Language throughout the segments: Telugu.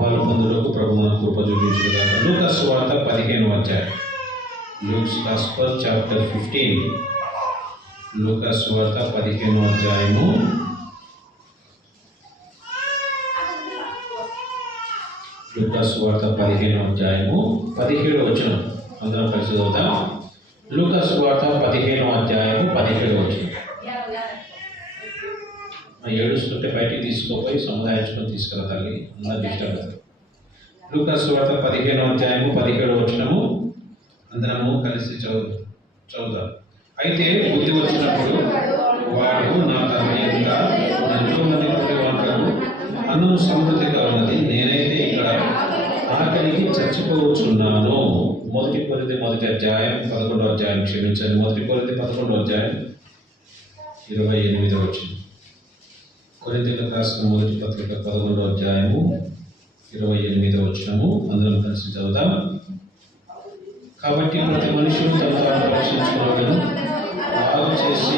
పాల్పొందులకు ప్రభు మన కృప చూపించుగాక. లూకా సువార్త 15వ అధ్యాయం. Luke's gospel chapter 15. లూకా సువార్త 15వ అధ్యాయము. లూకా సువార్త 15వ అధ్యాయము 17వ వచనం. అందరం కలిసి చదువుతాం. లూకా సువార్త 15వ అధ్యాయము 17వ వచనం. ఏడుస్తుంటే బయటికి తీసుకోపోయి సముదాయించుకొని తీసుకురా తల్లి, అందరూ డిస్టర్బ్ అవుతారు. లూకా సువార్త 15వ అధ్యాయము 17వ వచనము అందరము కలిసి చదువుతాం. అయితే బుద్ధి వచ్చినప్పుడు వాడు నా తన ఎంత ఎంతో మంది వంటలు అన్నం సమృద్ధిగా ఉన్నది, నేనైతే ఇక్కడ ఆకలికి చచ్చిపోవచ్చున్నాను. మొదటి అధ్యాయం 11వ అధ్యాయం, క్షమించండి, మొదటి కొరింథీ 11వ అధ్యాయం 28వ వచనం. కొరింథీయులకు రాసిన మొదటి పత్రిక 11వ అధ్యాయము 28వ వచనము అందరం కలిసి చదువుతాం. కాబట్టి ప్రతి మనుషులు తమ తాను పరీక్షించుకోవడం బాగు చేసి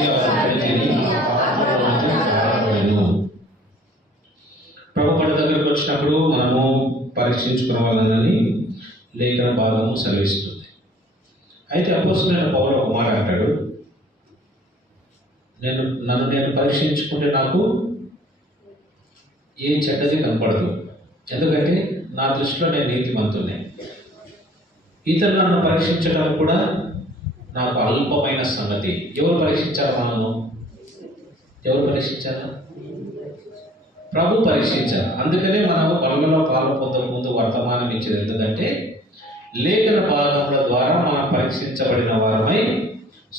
ప్రభు పడ దగ్గరకు వచ్చినప్పుడు మనము పరీక్షించుకోవాలని లేఖన భాగము సెలవిస్తుంది. అయితే అపోస్తలుడైన పౌలు ఒక మాట అంటాడు, నన్ను నేను పరీక్షించుకుంటే నాకు ఏం చెడ్డది కనపడదు, ఎందుకంటే నా దృష్టిలో నేను నీతిమంతున్నే. ఇతరులు నన్ను పరీక్షించడం కూడా నాకు అల్పమైన సంగతి. ఎవరు పరీక్షించారు మనము? ఎవరు పరీక్షించారు? ప్రభు పరీక్షించారు. అందుకనే మనము బలలో పాలు పొందక ముందు వర్తమానం ఇచ్చేది ఎందుకంటే లేఖన భాగముల ద్వారా మనం పరీక్షించబడిన వారమై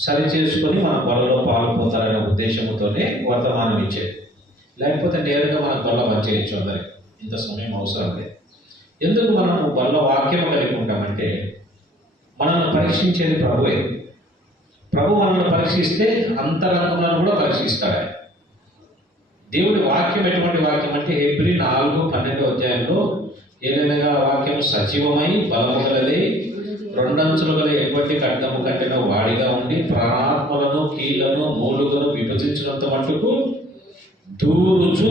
సరి చేసుకొని మన బలలో పాలు పొందాలనే ఉద్దేశంతోనే వర్తమానం ఇచ్చేది. లేకపోతే నేరుగా మన బల్ల వచ్చేయచ్చు అందరికి, ఇంత సమయం అవసరం లేదు. ఎందుకు మనము బల్ల వాక్యం కలిగి ఉంటామంటే మనల్ని పరీక్షించేది ప్రభువే. ప్రభు మనల్ని పరీక్షిస్తే అంతరంగంలో కూడా పరీక్షిస్తాడు. దేవుడి వాక్యం ఎటువంటి వాక్యం అంటే హెబ్రీ 4:12 అధ్యాయంలో ఏదైనా వాక్యం సజీవమై బలము గలది, రెండంచులు గల ఎటువంటి ఖడ్గము కట్టిన వాడిగా ఉండి ప్రాణాత్మలను కీళ్లను మూలుగను విభజించినంత మట్టుకు దూరుచు.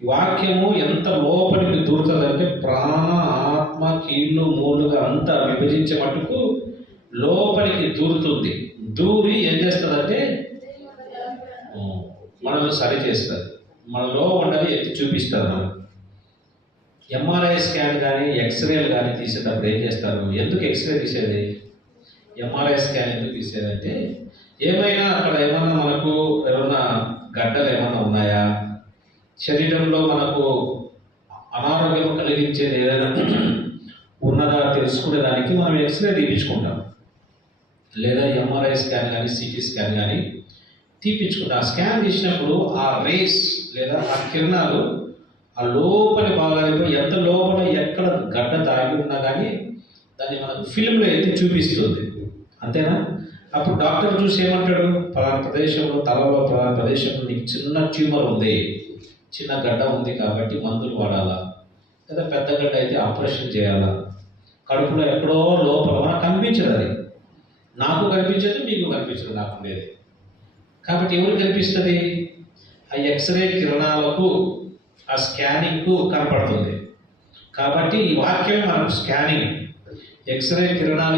వాక్యము ఎంత లోపలికి దూరుతుందంటే ప్రాణ ఆత్మ కీళ్ళు మూలుగా అంతా విభజించే మట్టుకు లోపలికి దూరుతుంది. దూరి ఏం చేస్తుందంటే మనల్ని సరి చేస్తుంది, మనలో ఉండని ఎత్తి చూపిస్తారు. మనం ఎంఆర్ఐ స్కాన్ కానీ ఎక్స్రేలు కానీ తీసేటప్పుడు ఏం చేస్తారు? ఎందుకు ఎక్స్రే తీసేది? ఎంఆర్ఐ స్కాన్ ఎందుకు తీసేదంటే ఏమైనా అక్కడ ఏమన్నా మనకు ఏమన్నా గడ్డలు ఏమన్నా ఉన్నాయా, శరీరంలో మనకు అనారోగ్యం కలిగించేది ఏదైనా ఉన్నదా తెలుసుకునేదానికి మనం ఎక్స్రే తీపించుకుంటాం, లేదా ఎంఆర్ఐ స్కాన్ కానీ సిటీ స్కాన్ కానీ తీపించుకుంటాం. ఆ స్కాన్ తీసినప్పుడు ఆ రేస్ లేదా ఆ కిరణాలు ఆ లోపలి భాగాలపై ఎంత లోపల ఎక్కడ గడ్డ దాగి ఉన్నా కానీ దాన్ని మనకు ఫిల్మ్లో ఎత్తి చూపిస్తుంది, అంతేనా? అప్పుడు డాక్టర్ చూసి ఏమంటాడు, పలానా ప్రదేశంలో తలలో పలానా ప్రదేశంలో నీకు చిన్న ట్యూమర్ ఉంది, చిన్న గడ్డ ఉంది కాబట్టి మందులు వాడాలా, లేదా పెద్ద గడ్డ అయితే ఆపరేషన్ చేయాలా, కడుపులో ఎక్కడో లోపల మనకు కనిపించదు. అది నాకు కనిపించదు, మీకు కనిపించదు, నాకు ఉండేది. కాబట్టి ఎవరు కనిపిస్తుంది? ఆ ఎక్స్రే కిరణాలకు ఆ స్కానింగ్కు కనపడుతుంది. కాబట్టి ఈ వాక్యం మనకు స్కానింగ్, ఎక్స్రే కిరణాలు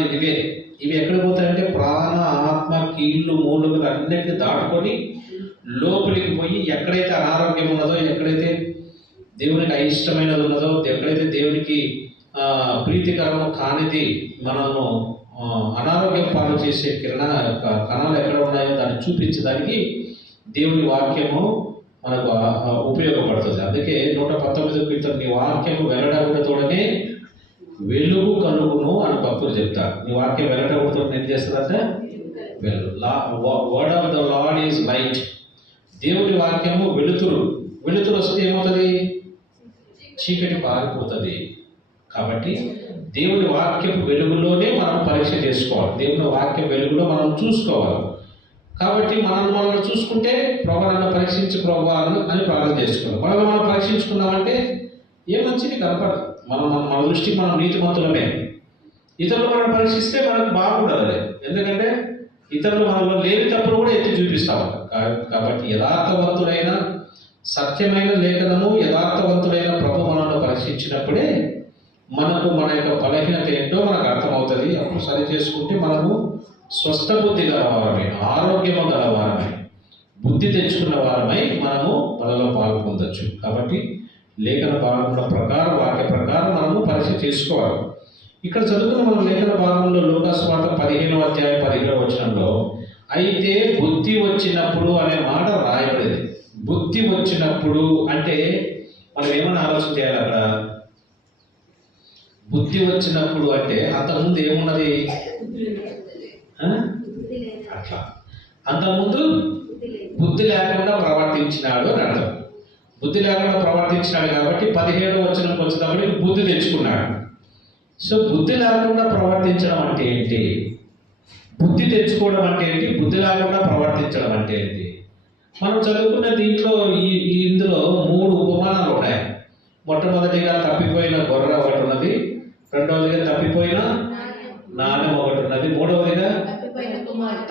ఇవి ఎక్కడ పోతాయంటే ప్రాణ ఆత్మ కీళ్ళు మూలుగులు అన్నిటిని దాటుకొని లోపలికి పోయి ఎక్కడైతే అనారోగ్యం ఉన్నదో, ఎక్కడైతే దేవునికి అయిష్టమైనది ఉన్నదో, ఎక్కడైతే దేవునికి ప్రీతికరము కానిది మనము అనారోగ్యం పాలు చేసే కణాలు ఎక్కడ ఉన్నాయో దాన్ని చూపించడానికి దేవుని వాక్యము మనకు ఉపయోగపడుతుంది. అందుకే 119 కీర్తన, నీ వాక్యము వెల్లడగుడతోడనే వెలుగు కలుగును అని భక్తులు చెప్తారు. నీ వాక్యం వెల్లడగుడతో ఏం చేస్తుందంటే వెలుగు. Word of the lord is light. దేవుని వాక్యము వెలుతురు. వెలుతురు వస్తే ఏమవుతుంది? చీకటి పారిపోతుంది. కాబట్టి దేవుని వాక్యం వెలుగులోనే మనం పరీక్ష చేసుకోవాలి. దేవుని వాక్యం వెలుగులో మనం చూసుకోవాలి. కాబట్టి మనల్ని చూసుకుంటే ప్రభు నన్ను పరీక్షించి ప్రభు అని ప్రార్థన చేసుకోవాలి. మనం పరీక్షించుకున్నామంటే ఏ మంచిది కనపడదు. మన దృష్టికి మనం నీతిమంతులమే. ఇతరులు మనం పరీక్షిస్తే మనకు బాగుండదు. ఎందుకంటే ఇతరులు మనలో లేని తప్పుడు కూడా ఎత్తి చూపిస్తాము. కాబట్టి యథార్థవంతులైన సత్యమైన లేఖనము యథార్థవంతులైన ప్రభు మనల్ని మనకు మన యొక్క బలహీనత ఏంటో మనకు అర్థమవుతుంది. అప్పుడు సరి చేసుకుంటే మనము స్వస్థ బుద్ధి గలవారమై, ఆరోగ్యము గలవారమై, బుద్ధి తెచ్చుకున్న వారమై మనము బలలో పాలు పొందొచ్చు. కాబట్టి లేఖన భాగముల ప్రకారం, వాక్య ప్రకారం మనము పరీక్ష చేసుకోవాలి. ఇక్కడ చదువుకున్న మనం లేఖన భాగంలో లూకాసు వార్త 15వ అధ్యాయం 17వ వచనంలో అయితే బుద్ధి వచ్చినప్పుడు అనే మాట రాయబడింది. బుద్ధి వచ్చినప్పుడు అంటే మనం ఏమైనా ఆలోచన చేయాలి అక్కడ. బుద్ధి వచ్చినప్పుడు అంటే అంతకుముందు ఏమున్నది? అట్లా అంతకుముందు బుద్ధి లేకుండా ప్రవర్తించినాడు అని అర్థం. బుద్ధి లేకుండా ప్రవర్తించినాడు కాబట్టి 17వ వచనంకి వచ్చేటప్పటికి బుద్ధి తెచ్చుకున్నాడు. సో బుద్ధి లేకుండా ప్రవర్తించడం అంటే ఏంటి? బుద్ధి తెచ్చుకోవడం అంటే ఏంటి? బుద్ధి లేకుండా ప్రవర్తించడం అంటే ఏంటి? మనం చదువుకున్న దీంట్లో ఇందులో 3 ఉపమానాలు ఉన్నాయి. మొట్టమొదటిగా తప్పిపోయిన గొర్రె ఒకటి ఉన్నది, రెండవదిగా తప్పిపోయిన నాణెం ఒకటి ఉన్నది, మూడవదిగా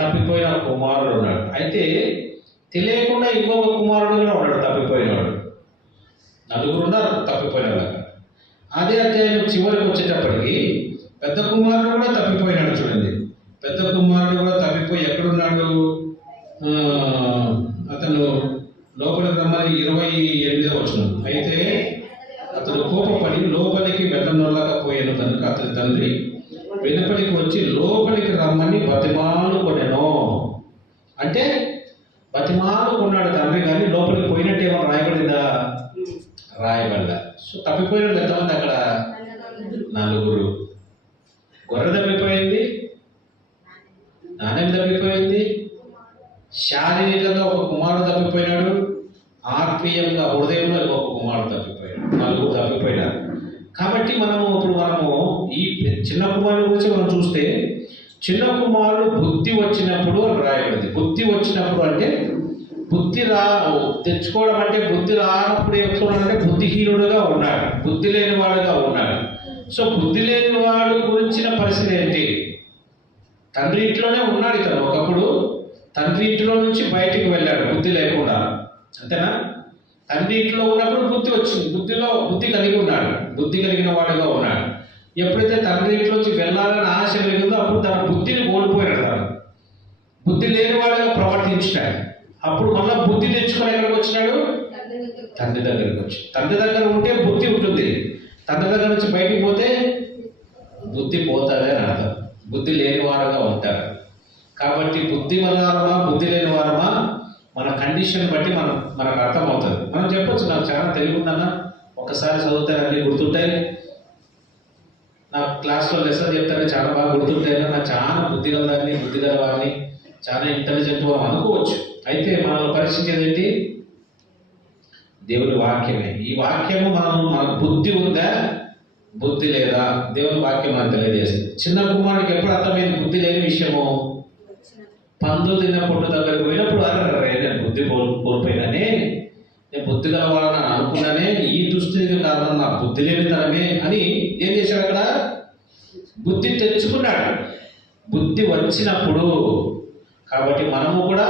తప్పిపోయిన కుమారుడు ఉన్నాడు. అయితే తెలియకుండా ఇంకొక కుమారుడు కూడా ఉన్నాడు తప్పిపోయినవాడు. 4 ఉన్నారు తప్పిపోయిన వాళ్ళగా. అదే అధ్యాయం చివరికి వచ్చేటప్పటికి పెద్ద కుమారుడు కూడా తప్పిపోయినాడు. చూడండి, పెద్ద కుమారుడు కూడా తప్పిపోయి ఎక్కడున్నాడు? అతను లోపలికి రమ్మని 28వ వచనం. అయితే అతడు కోపపడి లోపలికి వెళ్ళనొల్లకపోయాను కనుక అతని తండ్రి వెనుపలికి వచ్చి లోపలికి రమ్మని బతిమాలు కొనెను. అంటే బతిమాలు కొన్నాడు తండ్రి, కానీ లోపలికి పోయినట్టు ఏమో రాయబడిందా? రాయబడ్డా. సో తప్పిపోయిన ఎంతమంది అక్కడ? 4. గొర్రె తప్పిపోయింది, నాణ్యం తప్పిపోయింది, శారీరకంగా ఒక కుమారుడు తప్పిపోయినాడు, ఆత్మీయంగా హృదయంలో ఒక కుమారుడు తప్పిపోయాడు. 4 తప్పిపోయినారు. కాబట్టి మనము ఈ చిన్న కుమారుడు గురించి మనం చూస్తే చిన్న కుమారుడు బుద్ధి వచ్చినప్పుడు అని రాయబడింది. బుద్ధి వచ్చినప్పుడు అంటే బుద్ధి తెచ్చుకోవడం అంటే బుద్ధి రానప్పుడు ఎట్లున్నాడంటే బుద్ధిహీనుడుగా ఉన్నాడు, బుద్ధి లేనివాడుగా ఉన్నాడు. సో బుద్ధి లేనివాడు గురించిన పరిస్థితి ఏంటి? తండ్రి ఇంట్లోనే ఉన్నాడు ఇతను. ఒకప్పుడు తండ్రి ఇంట్లో నుంచి బయటికి వెళ్ళాడు బుద్ధి లేకుండా, అంతేనా? తండ్రి ఇంట్లో ఉన్నప్పుడు బుద్ధి వచ్చింది, బుద్ధి కలిగి ఉన్నాడు, బుద్ధి కలిగిన వాడుగా ఉన్నాడు. ఎప్పుడైతే తండ్రి ఇంట్లోంచి వెళ్ళాలని ఆశ కలిగిందో అప్పుడు తన బుద్ధిని కోల్పోయాడు. తను బుద్ధి లేనివాడుగా ప్రవర్తించాడు. అప్పుడు మళ్ళీ బుద్ధి తెచ్చుకొని ఎక్కడికి వచ్చినాడు? తండ్రి దగ్గరికి వచ్చి. తండ్రి దగ్గర ఉంటే బుద్ధి ఉంటుంది, తండ్రి దగ్గర నుంచి బయటికి పోతే బుద్ధి పోతుంది అని అర్థం. బుద్ధి లేని వారుగా ఉంటారు. కాబట్టి బుద్ధి వారమా బుద్ధి లేని వారమా మన కండిషన్ బట్టి మనకు అర్థమవుతుంది. మనం చెప్పొచ్చు, నాకు చాలా తెలివి ఉందన్నా, ఒకసారి చదివితే అన్నీ గుర్తుంటాయి, నా క్లాస్లో లెసన్ చెప్తానే చాలా బాగా గుర్తుంటాయి, నాకు చాలా బుద్ధి గల వారిని చాలా ఇంటెలిజెంట్ వారు అనుకోవచ్చు. అయితే మనల్ని పరీక్షించేది ఏంటి? దేవుని వాక్యమే. ఈ వాక్యము మనకు బుద్ధి ఉందా బుద్ధి లేదా? దేవుని వాక్యం మనకు తెలియజేస్తుంది. చిన్న కుమారుడికి ఎప్పుడు అర్థమైంది బుద్ధి లేని విషయము? పందులు తిన్న పొట్టు దగ్గరకు పోయినప్పుడు నేను బుద్ధి కోల్పోయినానే, నేను బుద్ధి గలవాలని అనుకున్నానే, ఈ దుస్థితికి కారణం నా బుద్ధి లేనితనమే అని ఏం చేశాడు? అక్కడ బుద్ధి తెచ్చుకున్నాడు. బుద్ధి వచ్చినప్పుడు. కాబట్టి మనము కూడా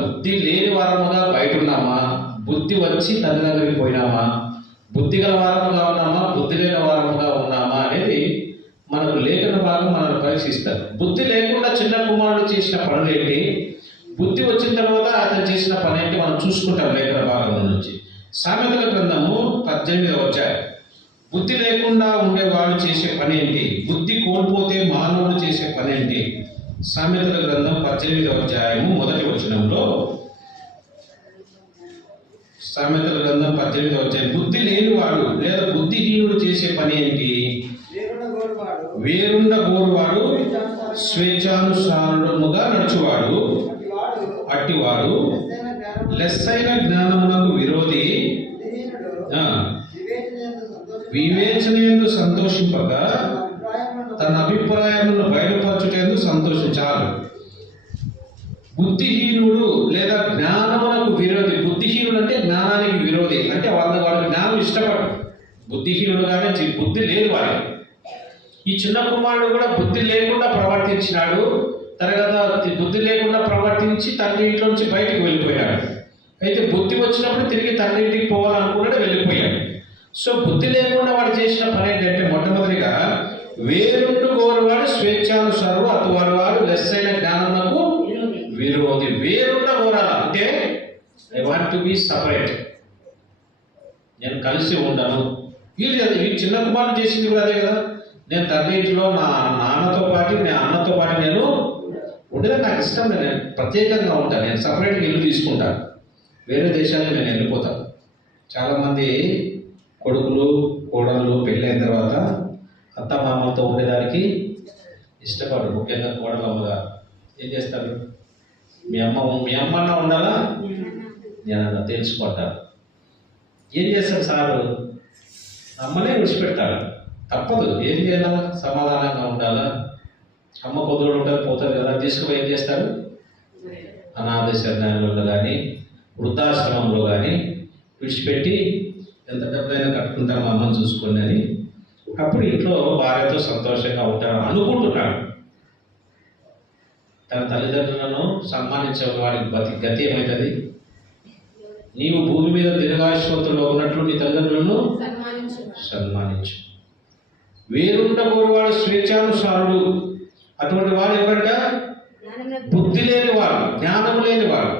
బుద్ధి లేని వారముగా బయట ఉన్నామా, బుద్ధి వచ్చి తండ్రి దగ్గరికి పోయినామా, బుద్ధి గల వారముగా ఉన్నామా, బుద్ధి లేని వారముగా ఉన్నామా అనేది మనకు లేఖన భాగం మనల్ని పరీక్షిస్తారు. బుద్ధి లేకుండా చిన్న కుమారుడు చేసిన పనులు ఏంటి, బుద్ధి వచ్చిన తర్వాత అతను చేసిన పని ఏంటి మనం చూసుకుంటాం లేఖన భాగం నుంచి. సామెతల గ్రంథము 18వ అధ్యాయం. బుద్ధి లేకుండా ఉండేవాడు చేసే పని ఏంటి, బుద్ధి కోల్పోతే మానవుడు చేసే పని ఏంటి? సామెతల గ్రంథం 18వ అధ్యాయము 1వ వచనంలో, సామెతల గ్రంథం 18వ అధ్యాయం, బుద్ధి లేనివాడు లేదా బుద్ధిహీనుడు చేసే పని ఏంటి? వేరుండ గోరువాడు స్వేచ్ఛానుసారముగా నడుచువాడు, అట్టివాడు లెస్సైన జ్ఞానమునకు విరోధి, వివేచనయందు సంతోషింపక తన అభిప్రాయములను బయలుపరచుటందు సంతోషించాలి. బుద్ధిహీనుడు లేదా జ్ఞానమునకు విరోధి. బుద్ధిహీనుడు అంటే జ్ఞానానికి విరోధి, అంటే వాడు జ్ఞానం ఇష్టపడు. బుద్ధిహీనుడుగానే బుద్ధి లేదు వాడు. ఈ చిన్న కుమారుడు కూడా బుద్ధి లేకుండా ప్రవర్తించినాడు. తర్వాత బుద్ధి లేకుండా ప్రవర్తించి తండ్రి ఇంట్లో నుంచి బయటకు వెళ్ళిపోయాడు. అయితే బుద్ధి వచ్చినప్పుడు తిరిగి తండ్రి ఇంటికి పోవాలనుకున్నాడు, వెళ్ళిపోయాడు. సో బుద్ధి లేకుండా వాడు చేసిన పని ఏంటంటే మొట్టమొదటిగా వేరుండు కోరువాడు స్వేచ్ఛానుసారుడు అటువాడు వాడు లెస్సైన జ్ఞానమునకు విరోధి. వేరుండ కోరాల అంటే I want to be separate, నేను కలిసి ఉండను. వీళ్ళు చిన్న కుమారుడు చేసింది కూడా అదే కదా. నేను తండ్రి ఇంట్లో నా నాన్నతో పాటు నేను అన్నతో పాటు నేను ఉండేది నాకు ఇష్టం లేదు, నేను ప్రత్యేకంగా ఉంటాను, నేను సపరేట్గా ఇల్లు తీసుకుంటాను, వేరే దేశానికి నేను వెళ్ళిపోతాను. చాలామంది కొడుకులు కోడళ్ళు పెళ్ళైన తర్వాత అత్త మామలతో ఉండేదానికి ఇష్టపడరు. ముఖ్యంగా కోడలమ్మగా ఏం చేస్తారు, మీ అమ్మన్నా ఉండాలా నేను తెలుసుకుంటాను. ఏం చేస్తాడు సారు, అమ్మనే విడిచిపెట్టాలి, తప్పదు, ఏం చేయాలా, సమాధానంగా ఉండాలా. అమ్మ కొద్దుడు ఉంటుంది పోతుంది కదా, తీసుకుపోయి ఏం చేస్తారు, అనాథ శరణాలయంలో కానీ వృద్ధాశ్రమంలో కానీ విడిచిపెట్టి ఎంత డబ్బైనా కట్టుకుంటాం మా అమ్మని చూసుకొని అని. అప్పుడు ఇంట్లో భార్యతో సంతోషంగా ఉంటాను అనుకుంటున్నాడు. తన తల్లిదండ్రులను సన్మానించే వాడికి గతి ఏమవుతుంది? నీవు భూమి మీద దీర్ఘాయుష్మంతుల్లో ఉన్నట్లు నీ తల్లిదండ్రులను సన్మానించు. వేరుండ కోరువాడు స్వేచ్ఛానుసారుడు, అటువంటి వాడు ఎవరంట? బుద్ధి లేనివాడు, జ్ఞానం లేనివాడు,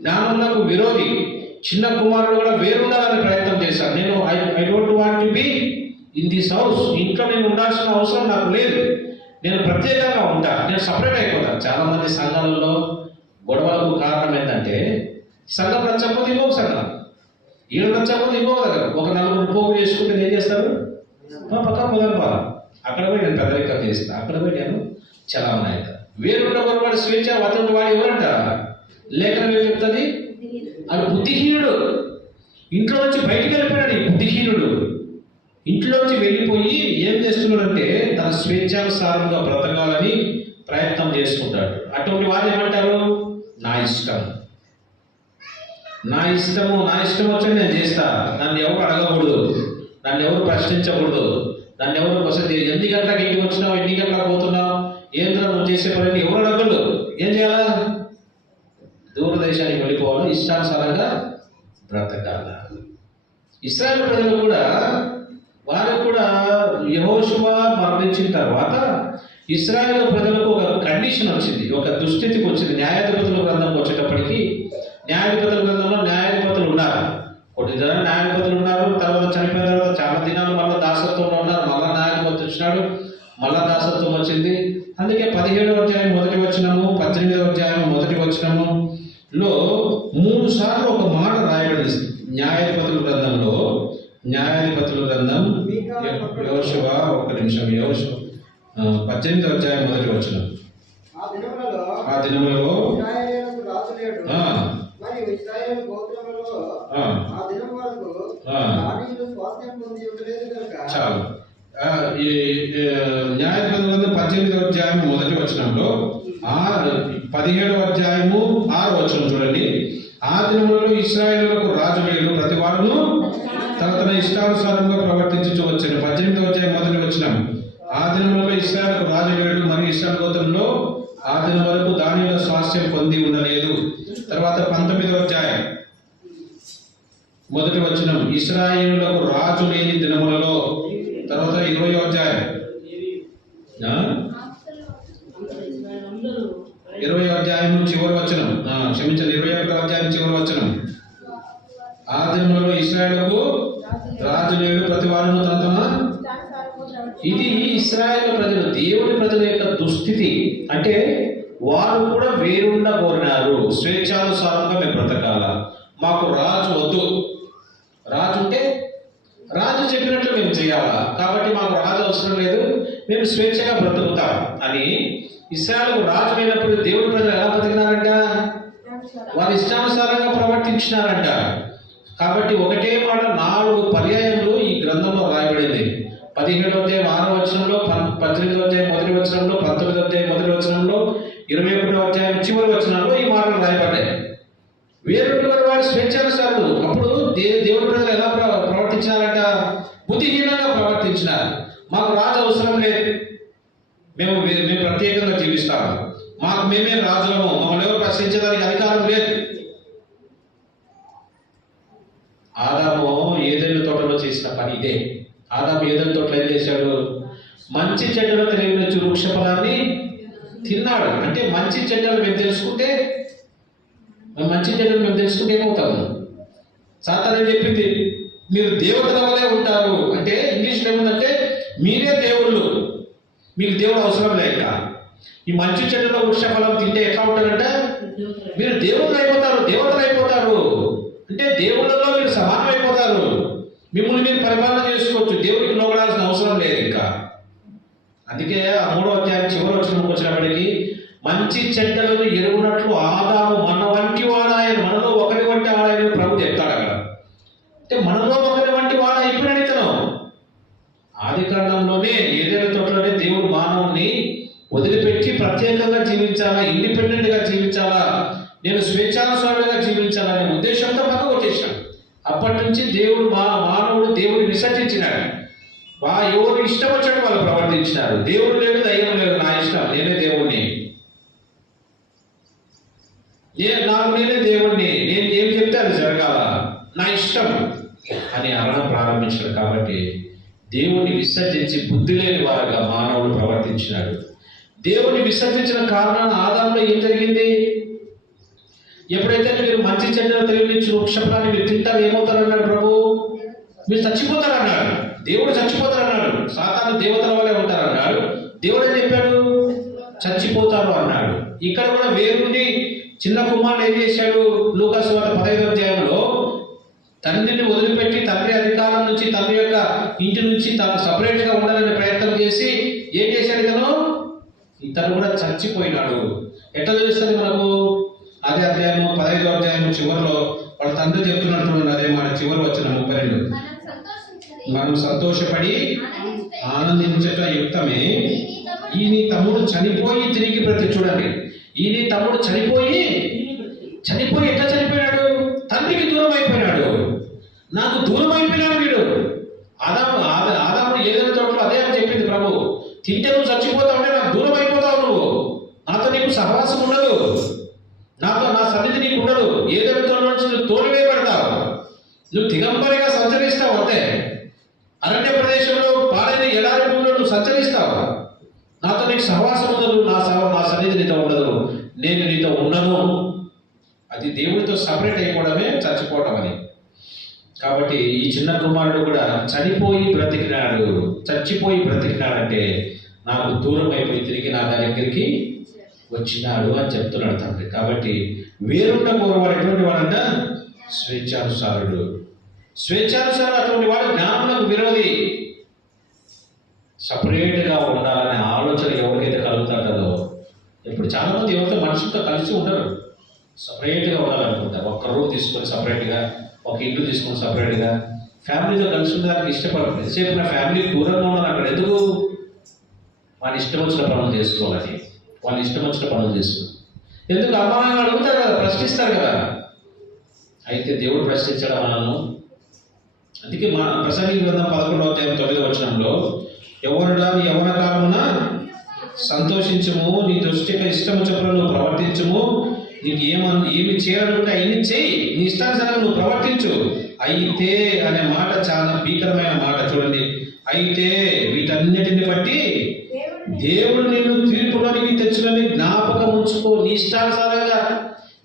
జ్ఞానమునకు విరోధి. చిన్న కుమారుడు కూడా వేరుండాలని ప్రయత్నం చేశాడు. నేను I don't want to be in this house, ఇంట్లో నేను ఉండాల్సిన అవసరం నాకు లేదు, నేను ప్రత్యేకంగా ఉంటా, నేను సపరేట్ అయిపోతాను. చాలామంది సంఘాలలో గొడవలకు కారణం ఏంటంటే సంఘం నచ్చకపోతే ఇంకొక సంఘం, ఈడు నచ్చకపోతే ఇంకొక దగ్గర, ఒక నలుగురు పోగు చేసుకుంటే ఏం చేస్తారు, పక్క మొదలు అక్కడ పోయి నేను పెద్దరికం చేస్తాను, అక్కడ పోయి నేను చలామణి అవుతాను. వేరుండ వాడు స్వేచ్ఛ అతడు వాడు ఎవరంట? లేఖనం ఏం చెప్తుంది? అది బుద్ధిహీనుడు. ఇంట్లో నుంచి బయటికి వెళ్ళిపోయాడు ఈ బుద్ధిహీనుడు. ఇంట్లోంచి వెళ్ళిపోయి ఏం చేస్తున్నాడంటే తన స్వేచ్ఛానుసారంగా బ్రతకాలని ప్రయత్నం చేసుకుంటాడు. అటువంటి వారు ఏమంటారు? నా ఇష్టం, నా ఇష్టము, నా ఇష్టం వచ్చి నేను చేస్తా, నన్ను ఎవరు అడగకూడదు, నన్ను ఎవరు ప్రశ్నించకూడదు, నన్ను ఎవరు వసతి ఎన్ని గంటలకు ఇంటికి వచ్చినావు, ఎన్ని గంటలకు పోతున్నావు, ఏంద్ర నువ్వు చేసే పని ఎవరు అడగలు. ఏం చేయాలా? దూరదేశానికి వెళ్ళిపోవాలి, ఇష్టానుసారంగా బ్రతకాల. ఇశ్రాయేలు ప్రజలు కూడా వారికి కూడా యెహోషువ మరణించిన తర్వాత ఇశ్రాయేలు ప్రజలకు ఒక కండిషన్ వచ్చింది, ఒక దుస్థితికి వచ్చింది. న్యాయాధిపతుల గ్రంథంకి వచ్చేటప్పటికి న్యాయాధిపతుల గ్రంథంలో న్యాయాధిపతులు ఉన్నారు, కొన్ని న్యాయాధిపతులు ఉన్నారు. తర్వాత చనిపోయిన తర్వాత చాలా దినాలు మళ్ళీ దాసత్వంలో ఉన్నారు. మళ్ళా న్యాయాధిపతి వచ్చినాడు, మళ్ళా దాసత్వం వచ్చింది. అందుకే 17వ అధ్యాయం మొదటి వచనము, 18వ అధ్యాయం మొదటి వచనములో 3 సార్లు ఒక మాట రాయబడింది. న్యాయాధిపతుల గ్రంథంలో, న్యాయాధిపతుల గ్రంథం యెహోషువ, ఒక నిమిషం, యెహోషువ 18వ అధ్యాయం మొదటి వచనం. ఆ దినములలో చాలు. న్యాయాధిపతుల గ్రంథం 18వ అధ్యాయం మొదటి వచనంలో 17వ అధ్యాయము 6వ వచనం చూడండి. ఆ దినములలో ఇశ్రాయేలులకు రాజు లేడు, ప్రతి వాడును తన ఇష్టానుసారంగా ప్రవర్తించు వచ్చాను. 18వ అధ్యాయం మొదటి వచనం. ఆ దినములలో ఇశ్రాయేలుకు రాజు లేడు, మరియు ఇశ్రాయేలు గోత్రంలో ఆ దినం వరకు దానిలో స్వాస్థ్యం పొంది ఉండలేదు. తర్వాత 19వ అధ్యాయం మొదటి వచనం, ఇశ్రాయేలులకు రాజు లేని దినములలో. తర్వాత 20వ అధ్యాయం 20వ అధ్యాయం చివరి వచనం, క్షమించండి, 21వ అధ్యాయం చివరి వచనం. ఆ దినములలో ఇశ్రాయేలుకు రాజు లేడు, ప్రతి వాడును తన. ఇది ఇశ్రాయేలు ప్రజలు, దేవుని ప్రజల యొక్క దుస్థితి. అంటే వారు కూడా వేరుండ కోరినారు, స్వేచ్ఛానుసారంగా మేము బ్రతకాల, మాకు రాజు వద్దు, రాజు ఉంటే రాజు చెప్పినట్లు మేము చేయాలా, కాబట్టి మాకు రాజు అవసరం లేదు, మేము స్వేచ్ఛగా బ్రతుకుతాం అని ఇశ్రాయేలుకు రాజు లేనప్పుడు దేవుని ప్రజలు ఎలా బ్రతికినారంట? వారి ఇష్టానుసారంగా ప్రవర్తించినారంట. కాబట్టి ఒకటే మాట 4 పర్యాయములు ఈ గ్రంథంలో రాయబడింది. 17వ అధ్యాయం 6వ వచనంలో, 18వ అధ్యాయం మొదటి వచనంలో, 19వ అధ్యాయం మొదటి వచనంలో, 21వ అధ్యాయం చివరి వచనంలో ఈ మాటలు రాయబడ్డాయి. వేరొకరు వాడు స్వేచ్ఛానుసారుడు. అప్పుడు దేవుని ప్రజలు ఎలా ప్రవర్తించినారంట? బుద్ధిహీనంగా ప్రవర్తించినారు. మాకు రాజు అవసరం లేదు, మేము ప్రత్యేకంగా జీవిస్తాము, మాకు మేమే రాజులము, మమ్మల్ని ఎవరు ప్రశ్నించడానికి అధికారం లేదు. ఆదాము ఏదైనా తోట తోటలో చేసిన పని ఇదే. ఆదాము ఏదైనా తోటలో ఏం చేశాడు? మంచి చెడ్డలు తెలియని వృక్ష ఫలాన్ని తిన్నాడు. అంటే మంచి చెడ్డలు మేము తెలుసుకుంటే ఏమవుతాము? సాతాను ఏం చెప్పింది? మీరు దేవతల వలె ఉంటారు. అంటే ఇంగ్లీష్లో ఏముందంటే మీరే దేవుళ్ళు, మీకు దేవుడు అవసరం లేక. ఈ మంచి చెడ్డల వృక్ష ఫలం తింటే ఎట్లా ఉంటారంట? మీరు దేవుళ్ళు అయిపోతారు, దేవతలు అయిపోతారు. అంటే దేవుళ్ళలో మీరు సమానం అయిపోతారు. మిమ్మల్ని మీరు పరిపాలన చేసుకోవచ్చు, దేవుడికి లోబడాల్సిన అవసరం లేదు ఇంకా. అందుకే ఆ 3వ అధ్యాయం చివరి వచ్చినప్పటికీ మంచి చెడ్డలను ఎరుగునట్లు ఆదాము మన వంటి వాడాయన, మనలో ఒకరి వంటి వాడాయని ప్రభు చెప్తాడు అక్కడ. అంటే మనలో ఒకరి వంటి వాడ అయిపోయినాడు ఇతను. ఆది కాండంలోనే ఏదైనా తోటలోనే దేవుడు మానవుని వదిలిపెట్టి ప్రత్యేకంగా జీవించాలా, ఇండిపెండెంట్గా జీవించాలా, నేను స్వేచ్ఛానుసారులుగా జీవించాలా అనే ఉద్దేశంతో పక్క కొట్టేశాడు. అప్పటి నుంచి దేవుడు మానవుడు దేవుడిని విసర్జించినాడు. ఎవరు ఇష్టం వచ్చినట్టు వాళ్ళు ప్రవర్తించినారు. దేవుడు లేదు, దయ్యం లేదు, నా ఇష్టం, నేనే దేవుడిని, నేనే దేవుడిని, నేను ఏం చెప్తే అది జరగాల, నా ఇష్టం అని అనడం ప్రారంభించాడు. కాబట్టి దేవుడిని విసర్జించి బుద్ధి లేని వారుగా మానవుడు ప్రవర్తించినాడు. దేవుడిని విసర్జించిన కారణాన ఆదాములో ఏం జరిగింది? ఎప్పుడైతే మీరు మంచి చెడ్డలు తెలియని వృక్షఫలాన్ని మీరు తింటారు, ఏమవుతారన్నాడు ప్రభు? మీరు చచ్చిపోతారన్నాడు. దేవుడు చచ్చిపోతారన్నాడు. సాతాను దేవతల వల్లే ఉంటారన్నాడు. దేవుడు ఏం చెప్పాడు? చచ్చిపోతారు అన్నాడు. ఇక్కడ కూడా వేరుండి చిన్న కుమారుడు ఏం చేశాడు? లూకా సువార్త 15వ అధ్యాయంలో తండ్రిని వదిలిపెట్టి తండ్రి అధికారం నుంచి, తండ్రి యొక్క ఇంటి నుంచి తను సపరేట్గా ఉండాలనే ప్రయత్నం చేసి ఏం చేశాడు? ఇతను కూడా చచ్చిపోయినాడు. ఎట్లా తెలుస్తుంది మనకు? అదే అధ్యాయము 15వ అధ్యాయము చివరిలో వాళ్ళ తండ్రి చెప్తున్నట్టు అదే మన చివరి వచ్చిన 32, మనం సంతోషపడి ఆనందించట యుక్తమే, ఈ నీ తమ్ముడు చనిపోయి తిరిగి చూడండి, ఈ నీ తమ్ముడు చనిపోయి ఎట్లా చనిపోయినాడు? తండ్రికి దూరం అయిపోయినాడు. నాకు దూరం అయిపోయినాడు వీడు. ఆదాముడు ఏదైనా చోట్ల అదే అని చెప్పింది ప్రభు. తింటే నువ్వు చచ్చిపోతావు, అంటే నాకు దూరం అయిపోతావు, నువ్వు నాతో నీకు సహవాసం ఉండదు, నాతో నా సన్నిధి నీకు ఉండదు, ఏదైనా చోట్ల నుంచి నువ్వు తోలివేయబడతావు, నువ్వు దిగంబరిగా సంచరిస్తావు, అంతే. అరణ్య ప్రదేశంలో పాలైన ఎడారి భూమిలో నువ్వు సంచరిస్తావు, నాతో నీకు సహవాసం ఉండదు, నా సన్నిధి నీతో ఉండదు, నేను నీతో ఉండను. అది దేవుడితో సపరేట్ అయిపోవడమే చచ్చిపోవడం అని. కాబట్టి ఈ చిన్న కుమారుడు కూడా చచ్చిపోయి బ్రతికినాడంటే నాకు దూరం అయిపోయి తిరిగి నా దగ్గరికి వచ్చినాడు అని చెప్తున్నాడు తండ్రి. కాబట్టి వేరున్న కోరవాడు ఎటువంటి వాడంట? స్వేచ్ఛానుసారుడు. అటువంటి వాడు జ్ఞానములకు విరోధి. సపరేట్గా ఉండాలనే ఆలోచన ఎవరికైతే కలుగుతుందో, ఇప్పుడు చాలామంది ఎవరితో మనుషులతో కలిసి ఉండరు, సపరేట్గా ఉండాలనుకుంటారు. ఒక్క రూమ్ తీసుకొని సపరేట్గా, ఒక ఇల్లు తీసుకొని సపరేట్గా, ఫ్యామిలీతో కలిసి ఉండడానికి ఇష్టపడరు. ఎంతసేపు నా ఫ్యామిలీ దూరంగా ఉన్నాను అక్కడ ఎందుకు? వాళ్ళ ఇష్టం వచ్చిన పనులు చేసుకోవాలని, ఎందుకు? అమ్మాయిని అడుగుతారు కదా, ప్రశ్నిస్తారు కదా. అయితే దేవుడు ప్రశ్నించడం మనల్ని. అందుకే మా ప్రసంగి గ్రంథం 11వ అధ్యాయం 9వ వచనంలో, యవ్వనుడా నీ యవ్వన కాలమున సంతోషించుము, నీ దృష్టికి ఇష్టము చొప్పున నువ్వు ప్రవర్తించుము, నీకు ఏమి చేయాలంటే అవన్నీ చేయి, నీ ఇష్టానుసారంగా నువ్వు ప్రవర్తించు. అయితే అనే మాట చాలా భీకరమైన మాట. చూడండి, అయితే వీటన్నిటిని బట్టి దేవుడు నిన్ను తీర్పులోనికి తెచ్చుకొని జ్ఞాపకం ఉంచుకో. నీ ఇష్టానుసారంగా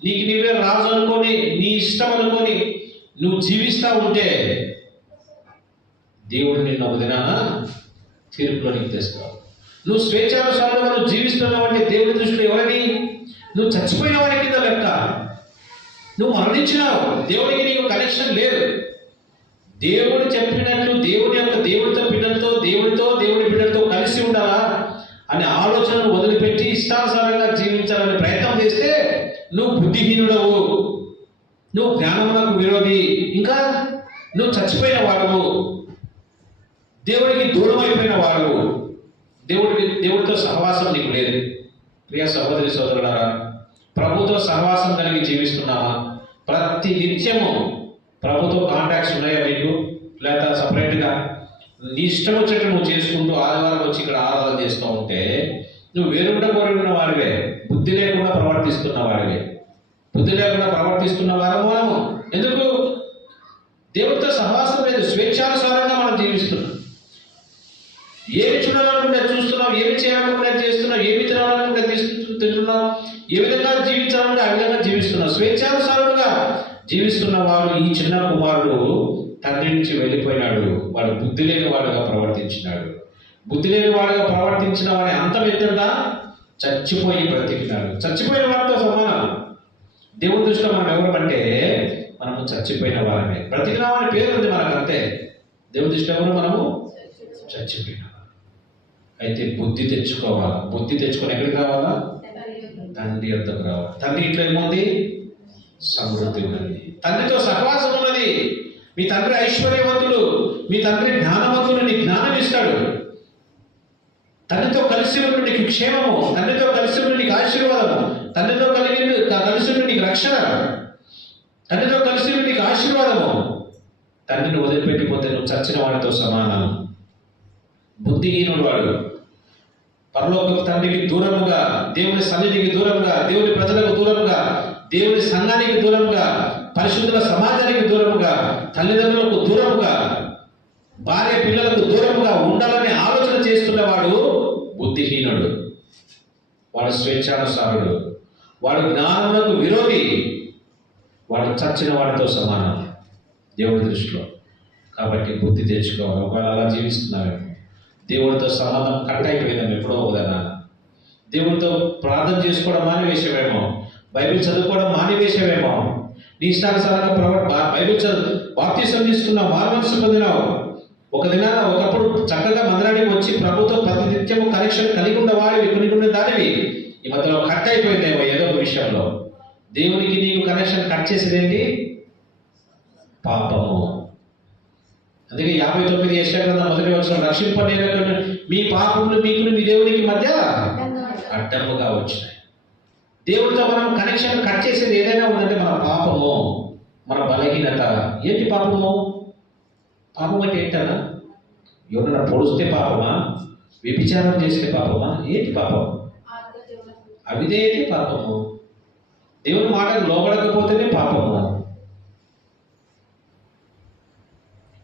నీకు నీవే రాజు అనుకొని, నీ ఇష్టం అనుకొని నువ్వు జీవిస్తూ ఉంటే దేవుడు నిన్ను ఒక దినాన తీర్పులోనికి తెస్తావు. నువ్వు స్వేచ్ఛానుసారంగా నువ్వు జీవిస్తున్నావు అంటే దేవుడి దృష్టిలో ఎవరని? నువ్వు చచ్చిపోయిన వాడి కింద లెక్క. నువ్వు మరణించినావు, దేవుడికి నీకు కనెక్షన్ లేదు. దేవుడు చెప్పినట్లు దేవుడితో బిడ్డలతో దేవుడి బిడ్డలతో కలిసి ఉండాలా అనే ఆలోచనను వదిలిపెట్టి ఇష్టానుసారంగా జీవించాలనే ప్రయత్నం చేస్తే నువ్వు బుద్ధిహీనుడవు, నువ్వు జ్ఞానములకు విరోధి, ఇంకా నువ్వు చచ్చిపోయిన వాడవు, దేవుడికి దూరం అయిపోయిన వాడవు, దేవుడితో సహవాసం నీకు లేదు. ప్రియ సహోదరి సోదరులారా, ప్రభుతో సహవాసం కలిగి జీవిస్తున్నావా? ప్రతి నిత్యము ప్రభుతో కాంటాక్ట్స్ ఉన్నాయా మీకు? లేదా సపరేట్గా నీ ఇష్టం వచ్చేట్టు నువ్వు చేసుకుంటూ ఆదివారం వచ్చి ఇక్కడ ఆరాధన చేస్తూ ఉంటే నువ్వు వేరుండ కోరిన వాడివే, బుద్ధి లేకుండా ప్రవర్తిస్తున్న వాడివే. బుద్ధి లేకుండా ప్రవర్తిస్తున్న వారు మనము. ఎందుకు? దేవుడితో సహవాసం లేదు, స్వేచ్ఛానుసారంగా మనం జీవిస్తున్నాం. ఏమి చూడాలనుకుంటే చూస్తున్నాం, ఏమి చేయాలనుకుంటే చేస్తున్నాం, ఏమి తినాలనుకుంటే తింటున్నాం, ఏ విధంగా జీవించాలంటే ఆ విధంగా జీవిస్తున్నాం. స్వేచ్ఛానుసారంగా జీవిస్తున్న వాడు ఈ చిన్న కుమారుడు తండ్రి నుంచి వెళ్ళిపోయినాడు. వాడు బుద్ధి లేని వాడుగా ప్రవర్తించినాడు. బుద్ధి లేని వాడుగా ప్రవర్తించిన వాడి అంతం ఎత్తుందా? చచ్చిపోయి బ్రతికినాడు. చచ్చిపోయిన వాడితో సమానం. దేవుడి దృష్టిలో మనం ఎవరంటే మనము చచ్చిపోయిన వారమే. బ్రతికిన వాడి పేరు ఉంది మనకు, అంతే. దేవుడి దృష్టిలో కూడా మనము చచ్చిపోయిన. అయితే బుద్ధి తెచ్చుకోవాలా. బుద్ధి తెచ్చుకొని ఎక్కడికి రావాలా? తండ్రి వద్దకు రావాలి. తండ్రి ఇంట్లో ఏముంది? సమృద్ధి ఉన్నది. తండ్రితో సహవాసం ఉన్నది. మీ తండ్రి ఐశ్వర్యవంతుడు, మీ తండ్రి జ్ఞానవంతుడు, నీకు జ్ఞానం ఇస్తాడు. తండ్రితో కలిసి ఉండి నీకు క్షేమము, తండ్రితో కలిసి ఉండి నీకు ఆశీర్వాదము, తండ్రితో కలిసి ఉండి నీకు రక్షణ, తండ్రితో కలిసి ఉండి నీకు ఆశీర్వాదము. తండ్రిని వదిలిపెట్టిపోతే నువ్వు చచ్చిన వాడితో సమానం. బుద్ధిహీనుడు వాడు పరలోక తండ్రికి దూరముగా, దేవుని సన్నిధికి దూరంగా, దేవుని ప్రజలకు దూరంగా, దేవుని సంఘానికి దూరంగా, పరిశుద్ధుల సమాజానికి దూరముగా, తల్లిదండ్రులకు దూరముగా, భార్య పిల్లలకు దూరముగా ఉండాలని ఆలోచన చేస్తున్నవాడు బుద్ధిహీనుడు. వాడు స్వేచ్ఛానుసారుడు, వాడు జ్ఞానములకు విరోధి, వాడు చచ్చిన వాడితో సమానం దేవుడి దృష్టిలో. కాబట్టి బుద్ధి తెచ్చుకోవాలి. ఒకవేళ అలా జీవిస్తున్నావేమో, దేవుడితో సంబంధం కట్ అయిపోయిందాం ఎప్పుడో ఒకదన్నా, దేవుడితో ప్రార్థన చేసుకోవడం మానివేసేవేమో, బైబిల్ చదువుకోవడం మానివేసేవేమో, నీ ఇష్టానుసారంగా బైబిల్ బాప్తిసం తీసుకున్నావు, మారుమనసు పొందినావు, ఒక దినాన ఒకప్పుడు చక్కగా మందిరానికి వచ్చి ప్రభుతో ప్రతినిత్యము కనెక్షన్ కలిగి ఉన్నవాడివి, కొన్ని దానివి ఈ మధ్యలో కట్ అయిపోయిందేమో ఏదో ఒక విషయంలో. దేవునికి నీకు కనెక్షన్ కట్ చేసేది ఏంటి? పాపము. అందుకే 59 యెషయా గ్రంథం 1వ వచనం, రక్షింపనేరక మీ పాపములు మీకు మీ దేవునికి మధ్య అడ్డముగా వచ్చినాయి. దేవుడితో మనం కనెక్షన్ కట్ చేసేది ఏదైనా ఉందంటే మన పాపము, మన బలహీనత. ఏంటి పాపము? పాపం అంటే ఏంటన్నా? ఎవరైనా పొడిస్తే పాపమా? వ్యభిచారం చేస్తే పాపమా? ఏంటి పాపం? అవిదేంటి పాపము? దేవుని మాటకు లోబడకపోతేనే పాపము.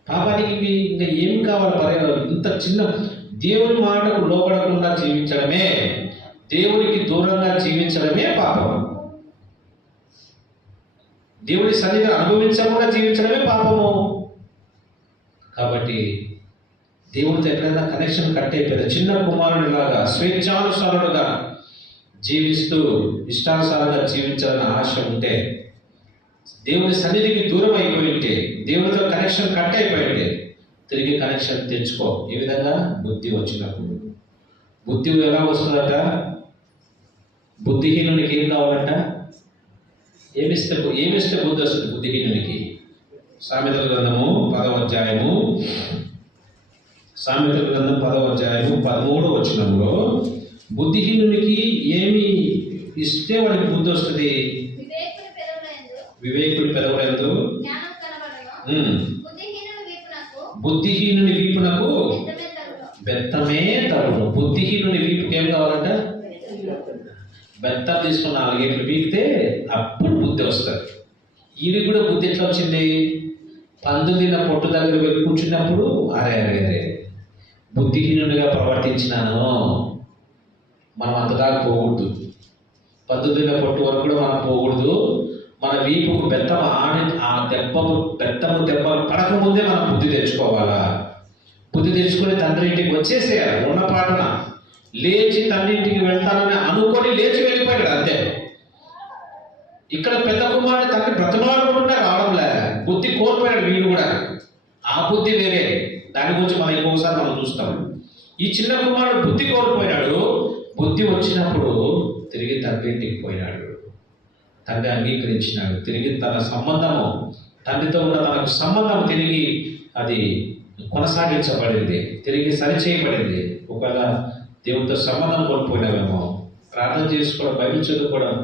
పాపానికి ఇంకా ఏం కావాలి? పరిహారం ఇంత చిన్న దేవుని మాటకు లోబడకుండా జీవించడమే, దేవునికి దూరంగా జీవించడమే పాపం. దేవుడి సన్నిధిని అనుభవించకుండా జీవించడమే పాపము. కాబట్టి దేవుడితో ఎక్కడైనా కనెక్షన్ కట్ అయిపోయింది, చిన్న కుమారుడిలాగా స్వేచ్ఛానుసారుడుగా జీవిస్తూ ఇష్టానుసారంగా జీవించాలని ఆశ ఉంటే, దేవుని సన్నిధికి దూరం అయిపోయి ఉంటే, దేవుడితో కనెక్షన్ కట్ అయిపోయి ఉంటే, తిరిగి కనెక్షన్ తెచ్చుకో. ఏ విధంగా? బుద్ధి వచ్చినప్పుడు. బుద్ధి ఎలా వస్తుందట? బుద్ధిహీనునికి ఏం కావాలంట? ఏమిస్తే బుద్ధి వస్తుంది బుద్ధిహీనునికి? సామెతల గ్రంథము 10వ అధ్యాయము, సామెతల గ్రంథం 10వ అధ్యాయము 13వ వచనంలో బుద్ధిహీనునికి ఏమి ఇస్తే వాడికి బుద్ధి వస్తుంది? వివేకుడి పెదవులందు బుద్ధిహీనుని వీపునకు బెత్తమే తగును. బుద్ధిహీనుని వీపుకి ఏం కావాలంట? బెత్తం తీసుకున్న 4 గేట్లు వీపితే అప్పుడు బుద్ధి వస్తుంది. వీడికి కూడా బుద్ధి ఎట్లా వచ్చింది? పందు తిన్న పొట్టు దగ్గర వెళ్ళి కూర్చున్నప్పుడు అరే బుద్ధిహీనునిగా ప్రవర్తించినాను, మనం అంతదాకా పోకూడదు. పందు తిన్న పొట్టు వరకు కూడా మనం పోకూడదు. మన వీపుకు బెత్తము దెబ్బలు పడకముందే మనం బుద్ధి తెచ్చుకోవాలా. బుద్ధి తెచ్చుకొని తండ్రి ఇంటికి వచ్చేసేయాలి. ఉన్న పాటన లేచి తండ్రి ఇంటికి వెళ్తానని అనుకొని లేచి వెళ్ళిపోయాడు, అంతే. ఇక్కడ పెద్ద కుమారుడు తండ్రి బ్రతమాడుకుంటే రావడంలే, బుద్ధి కోల్పోయాడు వీడు కూడా. ఆ బుద్ధి వేరే, దాని గురించి మనం ఇంకొకసారి మనం చూస్తాం. ఈ చిన్న కుమారుడు బుద్ధి కోల్పోయినాడు. బుద్ధి వచ్చినప్పుడు తిరిగి తండ్రి ఇంటికి పోయినాడు. తండ్రి అంగీకరించినాడు. తిరిగి తన సంబంధము, తండ్రితో ఉన్న తనకు సంబంధం తిరిగి అది కొనసాగించబడింది, తిరిగి సరిచేయబడింది. ఒకవేళ దేవుడితో సంబంధం కోల్పోయినామేమో, ప్రార్థన చేసుకోవడం, బైబిల్ చదువుకోవడం,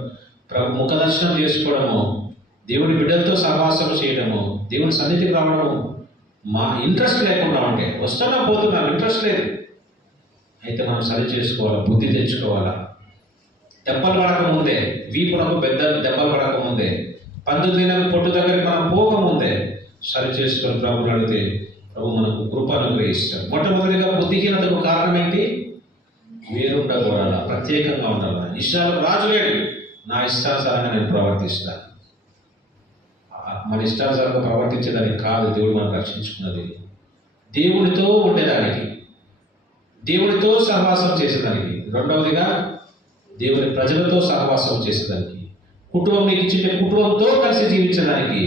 ప్రభు ముఖదర్శనం చేసుకోవడము, దేవుడి బిడ్డలతో సహవాసం చేయడము, దేవుడి సన్నిధికి రావడము మా ఇంట్రెస్ట్ లేకుండా ఉంటే, వస్తున్నా పోతున్నాం, ఇంట్రెస్ట్ లేదు. అయితే మనం సరి చేసుకోవాలా, బుద్ధి తెచ్చుకోవాలా. దెబ్బలు పడకముందే, వీపునకు పెద్ద దెబ్బలు పడకముందే, పందు దినకు పొట్టు దగ్గరికి మనం పోకముందే సరి చేసుకొని ప్రభుని అడిగితే ప్రభు మనకు కృప అనుగ్రహిస్తాడు. మొట్టమొదటిగా బుద్ధిహీనతకు కారణం ఏంటి? వేరుండకూడాల, ప్రత్యేకంగా ఉండాలి. ఇష్టాలకు రాజు లేడు, నా ఇష్టానుసారంగా నేను ప్రవర్తిస్తాను. మన ఇష్టానుసారంగా ప్రవర్తించేదానికి కాదు దేవుడు మనం రక్షించుకున్నది. దేవుడితో ఉండేదానికి, దేవుడితో సహవాసం చేసేదానికి. రెండవదిగా దేవుని ప్రజలతో సహవాసం చేసేదానికి. కుటుంబం నీకు ఇచ్చిన కుటుంబంతో కలిసి జీవించడానికి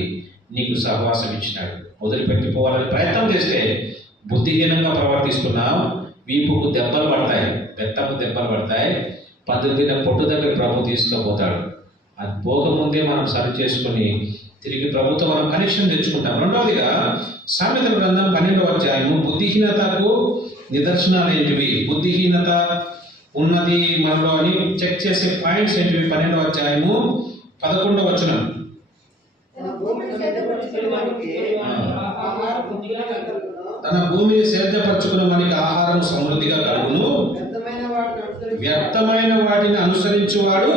నీకు సహవాసం ఇచ్చినాడు. వదిలిపెట్టిపోవాలని ప్రయత్నం చేస్తే బుద్ధిహీనంగా ప్రవర్తిస్తున్నావు, వీపుకు దెబ్బలు పడతాయి, బెత్తకు దెబ్బలు పడతాయి, పద్ధతిన పొట్టు దగ్గర ప్రభు తీసుకుపోతాడు. అది పోకముందే మనం సరి చేసుకొని తిరిగి ప్రభుత్వం మనం కనెక్షన్ తెచ్చుకుంటాం. రెండవదిగా సామెతల గ్రంథం 12వ అధ్యాయము బుద్ధిహీనతకు నిదర్శనాలు ఏంటివి, బుద్ధిహీనత ఉన్నది మనలో అని చెక్ చేసే పాయింట్స్ ఏంటివి? 12వ అధ్యాయము 11వ వచనం. తన భూమిని సేద్యపరచుకున్న వానికి ఆహారం సమృద్ధిగా కలుగును, వ్యర్థమైన వాటిని అనుసరించువాడు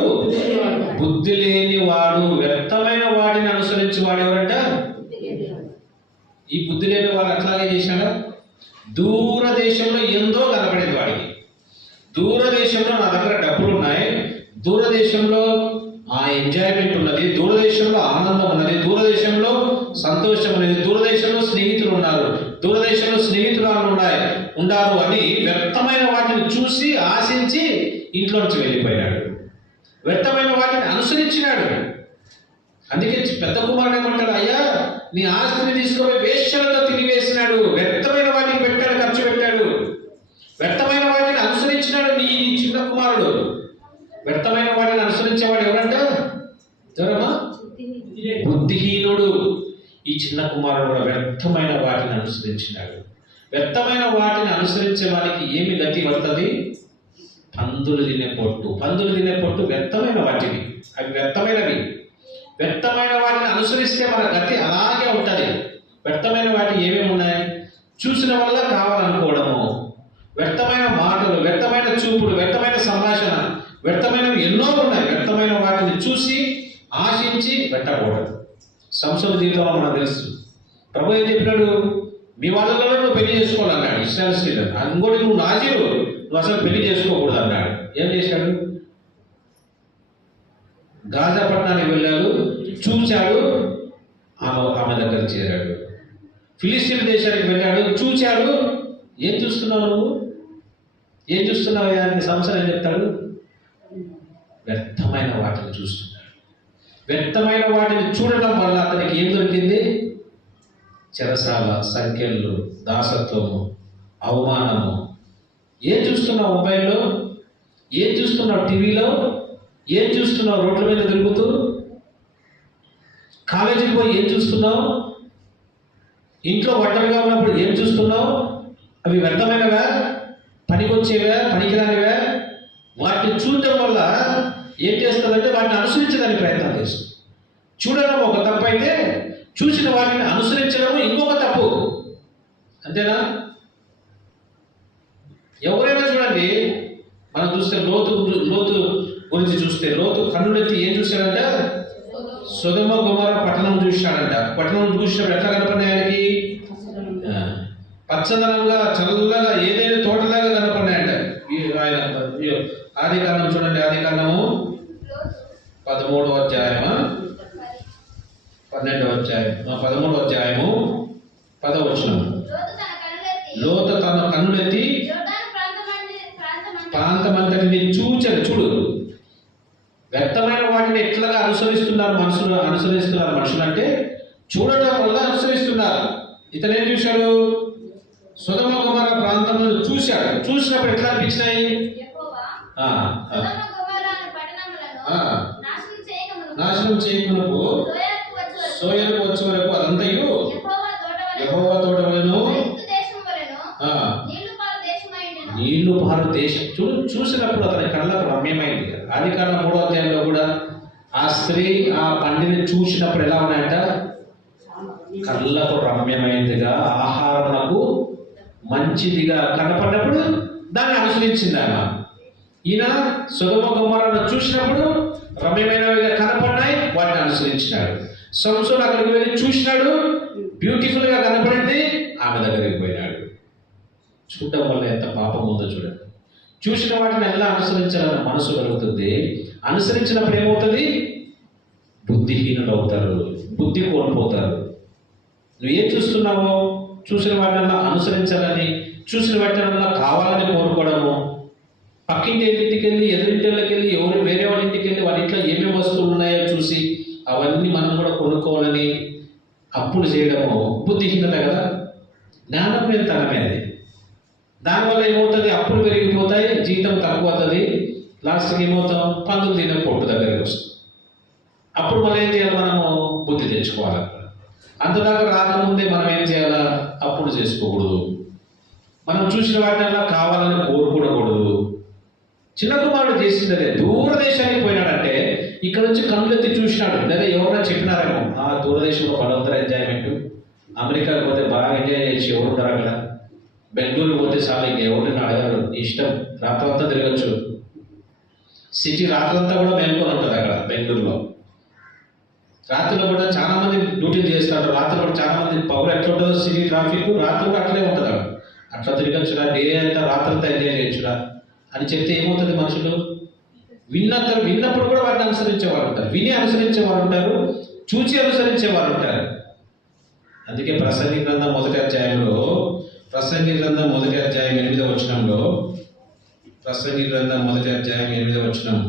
బుద్ధి లేని వాడు. వ్యర్థమైన వాటిని అనుసరించువాడు ఎవరంట? ఈ బుద్ధి లేని వాడు అట్లాగే చేశాడా? దూరదేశంలో ఎంతో కనపడేది వాడికి. దూరదేశంలో నా దగ్గర డబ్బులు ఉన్నాయి, దూరదేశంలో ఆ ఎంజాయ్మెంట్ ఉన్నది, దూరదేశంలో ఆనందం ఉన్నది, దూరదేశంలో సంతోషం ఉన్నది, దూరదేశంలో స్నేహితులు ఉన్నారు, దూరదేశంలో స్నేహితురాలు ఉండారు అని వ్యర్థమైన వాటిని చూసి ఆశించి ఇంట్లోంచి వెళ్ళిపోయాడు. వ్యర్థమైన వాటిని అనుసరించినాడు. అందుకే పెద్ద కుమారుడు ఏమంటాడు? అయ్యా, నీ ఆస్తిని తీసుకుపోయి వేశ్యలతో తినివేసినాడు. వ్యర్థమైన వాటిని పెట్టాడు, ఖర్చు పెట్టాడు. వ్యర్థమైన వాటిని అనుసరించినాడు నీ చిన్న కుమారుడు. వ్యర్థమైన వాటిని అనుసరించేవాడు ఎవరంట? ఎవరమ్మా? బుద్ధిహీనుడు. ఈ చిన్న కుమారుడు కూడా వ్యర్థమైన వాటిని అనుసరించినాడు. వ్యర్థమైన వాటిని అనుసరించే వారికి ఏమి గతి పడుతుంది? పందులు తినే పొట్టు. పందులు తినే పొట్టు వ్యర్థమైన వాటివి, అవి వ్యర్థమైనవి. వ్యర్థమైన వాటిని అనుసరిస్తే మన గతి అలాగే ఉంటుంది. వ్యర్థమైన వాటి ఏమేమి ఉన్నాయి? చూసిన వల్ల కావాలనుకోవడము, వ్యర్థమైన మాటలు, వ్యర్థమైన చూపులు, వ్యర్థమైన సంభాషణ, వ్యర్థమైనవి ఎన్నో ఉన్నాయి. వ్యర్థమైన వాటిని చూసి ఆశించి పెట్టకూడదు. సంసోను జీవితంలో మనకు తెలుసు. ప్రభు ఏం చెప్పినాడు? మీ వాళ్ళలో నువ్వు పెళ్లి చేసుకోవాలన్నాడు. ఇస్రాయేల్ స్త్రీలను. ఇంకోటి నువ్వు నాజీరు, నువ్వు అసలు పెళ్లి చేసుకోకూడదు అన్నాడు. ఏం చేశాడు? గాజా పట్టణానికి వెళ్ళాడు, చూచాడు, ఆమె దగ్గర చేరాడు. ఫిలిస్తీన్ దేశానికి వెళ్ళాడు, చూచాడు. ఏం చూస్తున్నావు నువ్వు? ఏం చూస్తున్నావు? అని సంవత్సరం ఏం చెప్తాడు? వ్యర్థమైన వాటిని చూస్తున్నాడు. వ్యర్థమైన వాటిని చూడటం వల్ల అతనికి ఏం దొరికింది? చెరసాల, సంఖ్యలు, దాసత్వము, అవమానము. ఏం చూస్తున్నావు మొబైల్లో? ఏం చూస్తున్నావు టీవీలో? ఏం చూస్తున్నావు రోడ్ల మీద తిరుగుతూ? కాలేజీకి పోయి ఏం చూస్తున్నావు? ఇంట్లో ఒంటరిగా ఉన్నప్పుడు ఏం చూస్తున్నావు? అవి వ్యర్థమైనవా? పనికొచ్చేవా? పనికిరానివా? వాటిని చూడటం వల్ల ఏం చేస్తుందంటే వాటిని అనుసరించడానికి ప్రయత్నం చేస్తుంది. చూడడం ఒక తప్పు అయితే చూసిన వాటిని అనుసరించడం ఇంకొక తప్పు. అంతేనా? ఎవరైనా చూడండి, మనం చూస్తే లోతు గురించి చూస్తే, లోతు కన్నులెత్తి ఏం చూశాడంట? సొదొమ గొమొర్రా పట్టణం చూశాడంట. పట్టణం చూసినప్పుడు ఎట్లా కనపడినాయి ఆయనకి? పచ్చదనంగా, చల్లగా, ఏదైనా తోటలాగా కనపడినాయంట. ఆయన ఆది కాండం చూడండి, ఆది కాండము 13వ అధ్యాయము 12వ అధ్యాయం 13వ అధ్యాయము 10వ వచనం. లోతు తన కన్నులెత్తి ప్రాంతమంతటిని చూచాడు. చూడు, వ్యర్థమైన వాటిని ఎట్లాగా అనుసరిస్తున్నారు మనుషులు అంటే చూడటం వల్ల అనుసరిస్తున్నారు. ఇతనేం చూశాడు? సొదొమ గొమొర్రా ప్రాంతంలో చూశాడు. చూసినప్పుడు ఎట్లా అనిపించినాయి? నాశనం చేయకునకు సోయలకు వచ్చే వరకు అదంతయు యెహోవా తోట వలెను నీళ్లు పారు దేశం. చూసినప్పుడు అతని కళ్ళకు రమ్యమైంది. ఆది కాండం 3వ అధ్యాయంలో కూడా ఆ స్త్రీ ఆ పండిని చూసినప్పుడు ఎలా ఉన్నాయంట? కళ్ళకు రమ్యమైందిగా, ఆహారమునకు మంచిదిగా కనపడినప్పుడు దాన్ని అనుసరించింది ఆమె. ఈయన సొదొమ గొమొర్రాను చూసినప్పుడు రమ్యమైనవిగా కనపడినాయి, వాటిని అనుసరించినాడు. సంసోను అక్కడికి వెళ్ళి చూసినాడు, బ్యూటిఫుల్గా కనపడింది, ఆమె దగ్గరికి పోయినాడు. చూడటం వల్ల ఎంత పాపం ఉందో చూడండి. చూసిన వాటిని ఎలా అనుసరించాలని మనసు కలుగుతుంది. అనుసరించినప్పుడు ఏమవుతుంది? బుద్ధిహీనులు అవుతారు, బుద్ధి కోల్పోతారు. నువ్వు ఏం చూస్తున్నావో చూసిన వాటినల్లా అనుసరించాలని, చూసిన వాటినల్లా కావాలని కోరుకోవడము, పక్కింటి ఇంటికి వెళ్ళి ఎదురింటికి వెళ్ళి ఎవరు వేరే వాళ్ళ ఇంటికి వెళ్ళి వాళ్ళ ఇంట్లో ఏమేమి వస్తువులు ఉన్నాయో చూసి అవన్నీ మనం కూడా కొనుక్కోవాలని అప్పులు చేయడము బుద్ధిహీనత కదా. జ్ఞానం మీద తనమే అది. దానివల్ల ఏమవుతుంది? అప్పులు పెరిగిపోతాయి, జీతం తక్కువ అవుతుంది, లాస్ట్కి ఏమవుతాం? పందులు తినే పొట్టు దగ్గరికి వస్తుంది. అప్పుడు మనం ఏం చేయాలి? మనము బుద్ధి తెచ్చుకోవాలి. అంతదాకా రాకముందే మనం ఏం చేయాలా? అప్పులు చేసుకోకూడదు. మనం చూసిన వాటినల్లా కావాలని కోరుకోకూడదు. చిన్న కుమారుడు చేసిందే. దూరదేశానికి పోయినాడంటే ఇక్కడ నుంచి కళ్ళెత్తి చూసినాడు, లేదా ఎవరైనా చెప్పినారేమో, ఆ దూరదేశంలో పడవద్దరు ఎంజాయ్మెంట్, అమెరికాకి పోతే బాగా ఎంజాయ్ చేసి ఎవరు ఉంటారు అక్కడ, బెంగళూరు పోతే చాలా ఇంక ఎవరిని అడగారు, ఇష్టం, రాత్రంతా తిరగచ్చు. సిటీ రాత్రంతా కూడా మేల్కొని ఉంటుంది అక్కడ బెంగళూరులో. రాత్రిలో కూడా చాలా మంది డ్యూటీలు చేస్తారు. రాత్రి కూడా చాలా మంది పవర్ ఎట్లా ఉంటుందో సిటీ ట్రాఫిక్, రాత్రి కూడా అట్లే ఉంటుంది అక్కడ. అట్లా తిరగచ్చురా, డే అంతా రాత్రంతా ఎంజాయ్ చేయొచ్చురా అని చెప్తే ఏమవుతుంది? మనుషులు విన్నప్పుడు కూడా వాటిని అనుసరించేవారు ఉంటారు, విని అనుసరించేవారు ఉంటారు, చూచి అనుసరించేవారు ఉంటారు. అందుకే ప్రసంగి గ్రంథం మొదటి అధ్యాయంలో, ప్రసంగి గ్రంథం మొదటి అధ్యాయం 8వ వచనంలో, ప్రసంగి గ్రంథం మొదటి అధ్యాయం 8వ వచనం,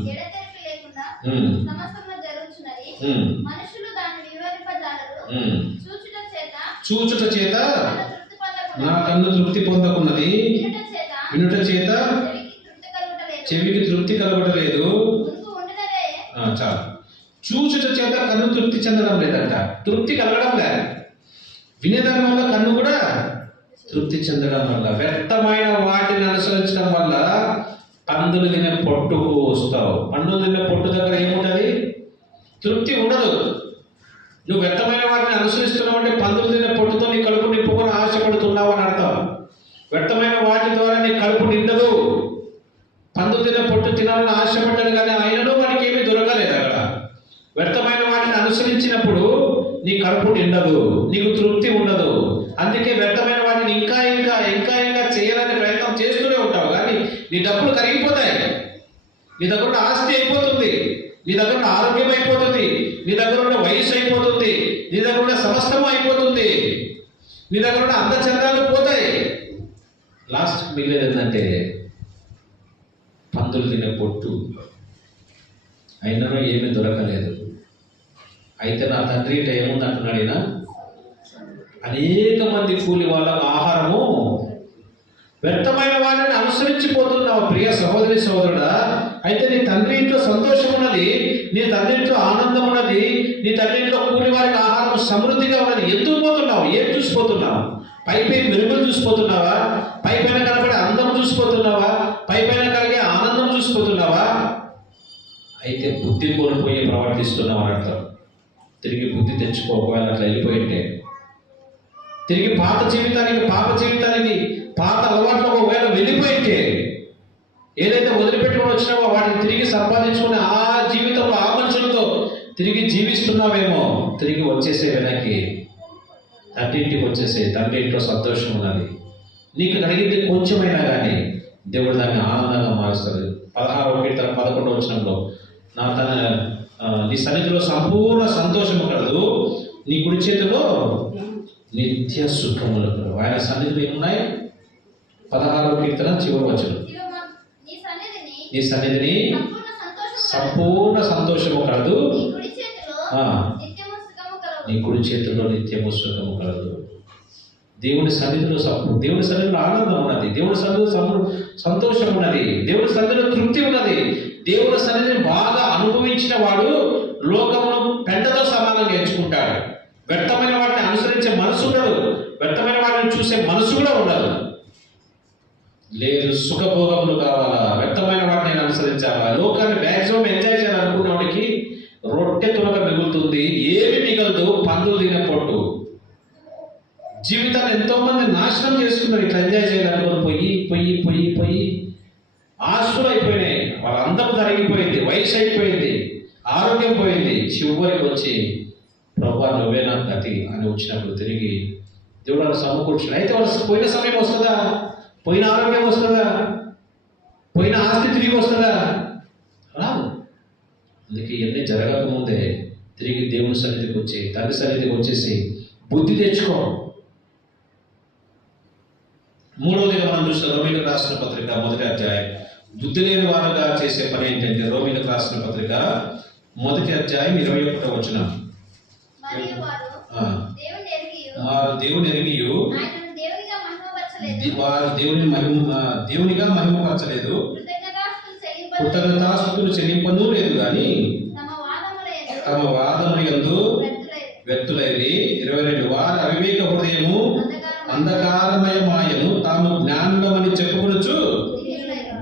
చూచుట చేత నా కన్ను తృప్తి పొందకున్నది, వినుట చేత చెవికి తృప్తి కలగటలేదు. చాలు. చూచుట చేత కన్ను తృప్తి చెందడం లేదంట, తృప్తి కలగడం లేదు. వినేదాని వల్ల కన్ను కూడా తృప్తి చెందడం వల్ల, వ్యర్థమైన వాటిని అనుసరించడం వల్ల పందులు తినే పొట్టుకు వస్తావు. పందులు తినే పొట్టు దగ్గర ఏముంటుంది? తృప్తి ఉండదు. నువ్వు వ్యర్థమైన వాటిని అనుసరిస్తున్నావు అంటే పందులు తినే పొట్టుతో నీ కడుపు నింపుకొని ఆశపడుతున్నావు అని అర్థం. వ్యర్థమైన వాటి ద్వారా నీ కడుపు నిండదు. పందులు తినే పొట్టు తినాలని ఆశపడ్డాడు కానీ ఆయనలో వాడికి ఏమీ దొరకలేదు అక్కడ. వ్యర్థమైన వాటిని అనుసరించినప్పుడు నీ కడుపు నిండదు, నీకు తృప్తి ఉండదు. అందుకే వ్యర్థమైన వాటిని ఇంకా ఇంకా ఇంకా ఇంకా చేయాలని ప్రయత్నం చేస్తూనే ఉంటావు, కానీ నీ డబ్బులు కరిగిపోతాయి, నీ దగ్గర ఉన్న ఆస్తి అయిపోతుంది, నీ దగ్గర ఉన్న ఆరోగ్యం అయిపోతుంది, నీ దగ్గర ఉన్న వయసు అయిపోతుంది, నీ దగ్గర ఉన్న సమస్తము అయిపోతుంది, నీ దగ్గర ఉన్న అందచందాలు పోతాయి. లాస్ట్ మిగిలేదు ఏంటంటే పందులు తినే పొట్టు. అయినను ఏమీ దొరకలేదు. అయితే నా తండ్రి ఏముంది అంటున్నాడు ఈయన, అనేక మంది కూలి వాళ్ళకు ఆహారము, వ్యర్థమైన వాళ్ళని అనుసరించిపోతున్నావు ప్రియ సహోదరి సహోదరుడా. అయితే నీ తండ్రి ఇంట్లో సంతోషం ఉన్నది, నీ తండ్రి ఇంట్లో ఆనందం ఉన్నది, నీ తండ్రి ఇంట్లో కూలి వారికి ఆహారం సమృద్ధిగా ఉన్నది. ఎందుకు పోతున్నావు? ఏం చూసిపోతున్నావు? పైపై మెరుగులు చూసిపోతున్నావా? పైపైన కనపడే అందం చూసిపోతున్నావా? పైపైన కలిగే ఆనందం చూసిపోతున్నావా? అయితే బుద్ధి కోల్పోయి ప్రవర్తిస్తున్నావు అని అర్థం. తిరిగి బుద్ధి తెచ్చుకో. ఒకవేళ అట్లా వెళ్ళిపోయింటే తిరిగి పాత జీవితానికి, పాప జీవితానికి, పాత అలవాట్లో ఒకవేళ వెళ్ళిపోయింటే, ఏదైతే వదిలిపెట్టుకొని వచ్చినావో వాటిని తిరిగి సంపాదించుకుని ఆ జీవితంలో ఆ మనుషులతో తిరిగి జీవిస్తున్నావేమో, తిరిగి వచ్చేసే వెనక్కి తండ్రి ఇంటికి వచ్చేసే. తండ్రి ఇంట్లో సంతోషం ఉన్నది. నీకు కలిగింది కొంచెమైనా కానీ దేవుడు దాన్ని ఆనందంగా మారుస్తాడు. 16వ కీర్తన 11వ వచనంలో, నీ సన్నిధిలో సంపూర్ణ సంతోషము కలదు, నీ కుడి చేతిలో నిత్య సుఖములు కలవు. ఆయన సన్నిధిలో ఏమున్నాయి? 16వ కీర్తన చివరి వచనం, నీ సన్నిధిని సంపూర్ణ సంతోషము కలదు, నీ కుడి చేతిలో నిత్యము సుఖము కలదు. దేవుని సన్నిధిలో దేవుని సన్నిధిలో ఆనందం ఉన్నది, దేవుని సన్నిధిలో సంతోషం ఉన్నది, దేవుని సన్నిధిలో తృప్తి ఉన్నది. దేవుని సన్నిధిని బాగా అనుభవించిన వాడు లోకమును పెంటతో సమానంగా ఎంచుకుంటాడు. వ్యర్థమైన వాటిని అనుసరించే మనసు ఉండదు, వ్యర్థమైన వాటిని చూసే మనసు కూడా ఉండదు. లేదు, సుఖభోగములు కావాలా, వ్యర్థమైన వాటిని అనుసరించాలా, లోకాన్ని మ్యాక్సిమం ఎంజాయ్ చేయాలనుకున్న వాడికి రొట్టె తునక మిగులుతుంది, ఏమి మిగలదు, పందులు తినే పొట్టు. జీవితాన్ని ఎంతో మంది నాశనం చేసుకున్నారు ఇట్లా ఎంజాయ్ చేయాలనుకుని. పోయి ఆస్తులు అయిపోయినాయి, వాళ్ళ అందం తరిగిపోయింది, వయసు అయిపోయింది, ఆరోగ్యం పోయింది, చివరికి వచ్చి ప్రభువా నువ్వే నాకు గతి అని వచ్చినప్పుడు తిరిగి దేవుడు వాళ్ళు సమకూర్చున్నాడు. అయితే వాళ్ళు పోయిన సమయం వస్తుందా? పోయిన ఆరోగ్యం వస్తుందా? పోయిన ఆస్తి తిరిగి వస్తుందా? రాదు. అందుకే ఇవన్నీ జరగకముందే తిరిగి దేవుని సన్నిధికి వచ్చి, తండ్రి సన్నిధికి వచ్చేసి బుద్ధి తెచ్చుకో. మూడవదిగా మనం చూసిన రోమీలకు రాసిన పత్రిక 1వ అధ్యాయం. బుద్ధి లేని వారుగా చేసే పని ఏంటంటే, రోమీలకు రాసిన పత్రిక 1వ అధ్యాయం 21వ వచనం. వారు దేవుని ఎరిగియు వారు దేవునిగా మహిమపరచలేదు, కృతజ్ఞతాస్తుతులు చెల్లింపను లేదు కానీ తమ వాదములు యందు వ్యక్తులైరి. 22 వారు అవివేక హృదయము అంధకారమయ మాయను తాము జ్ఞానులమని చెప్పుకొనుచు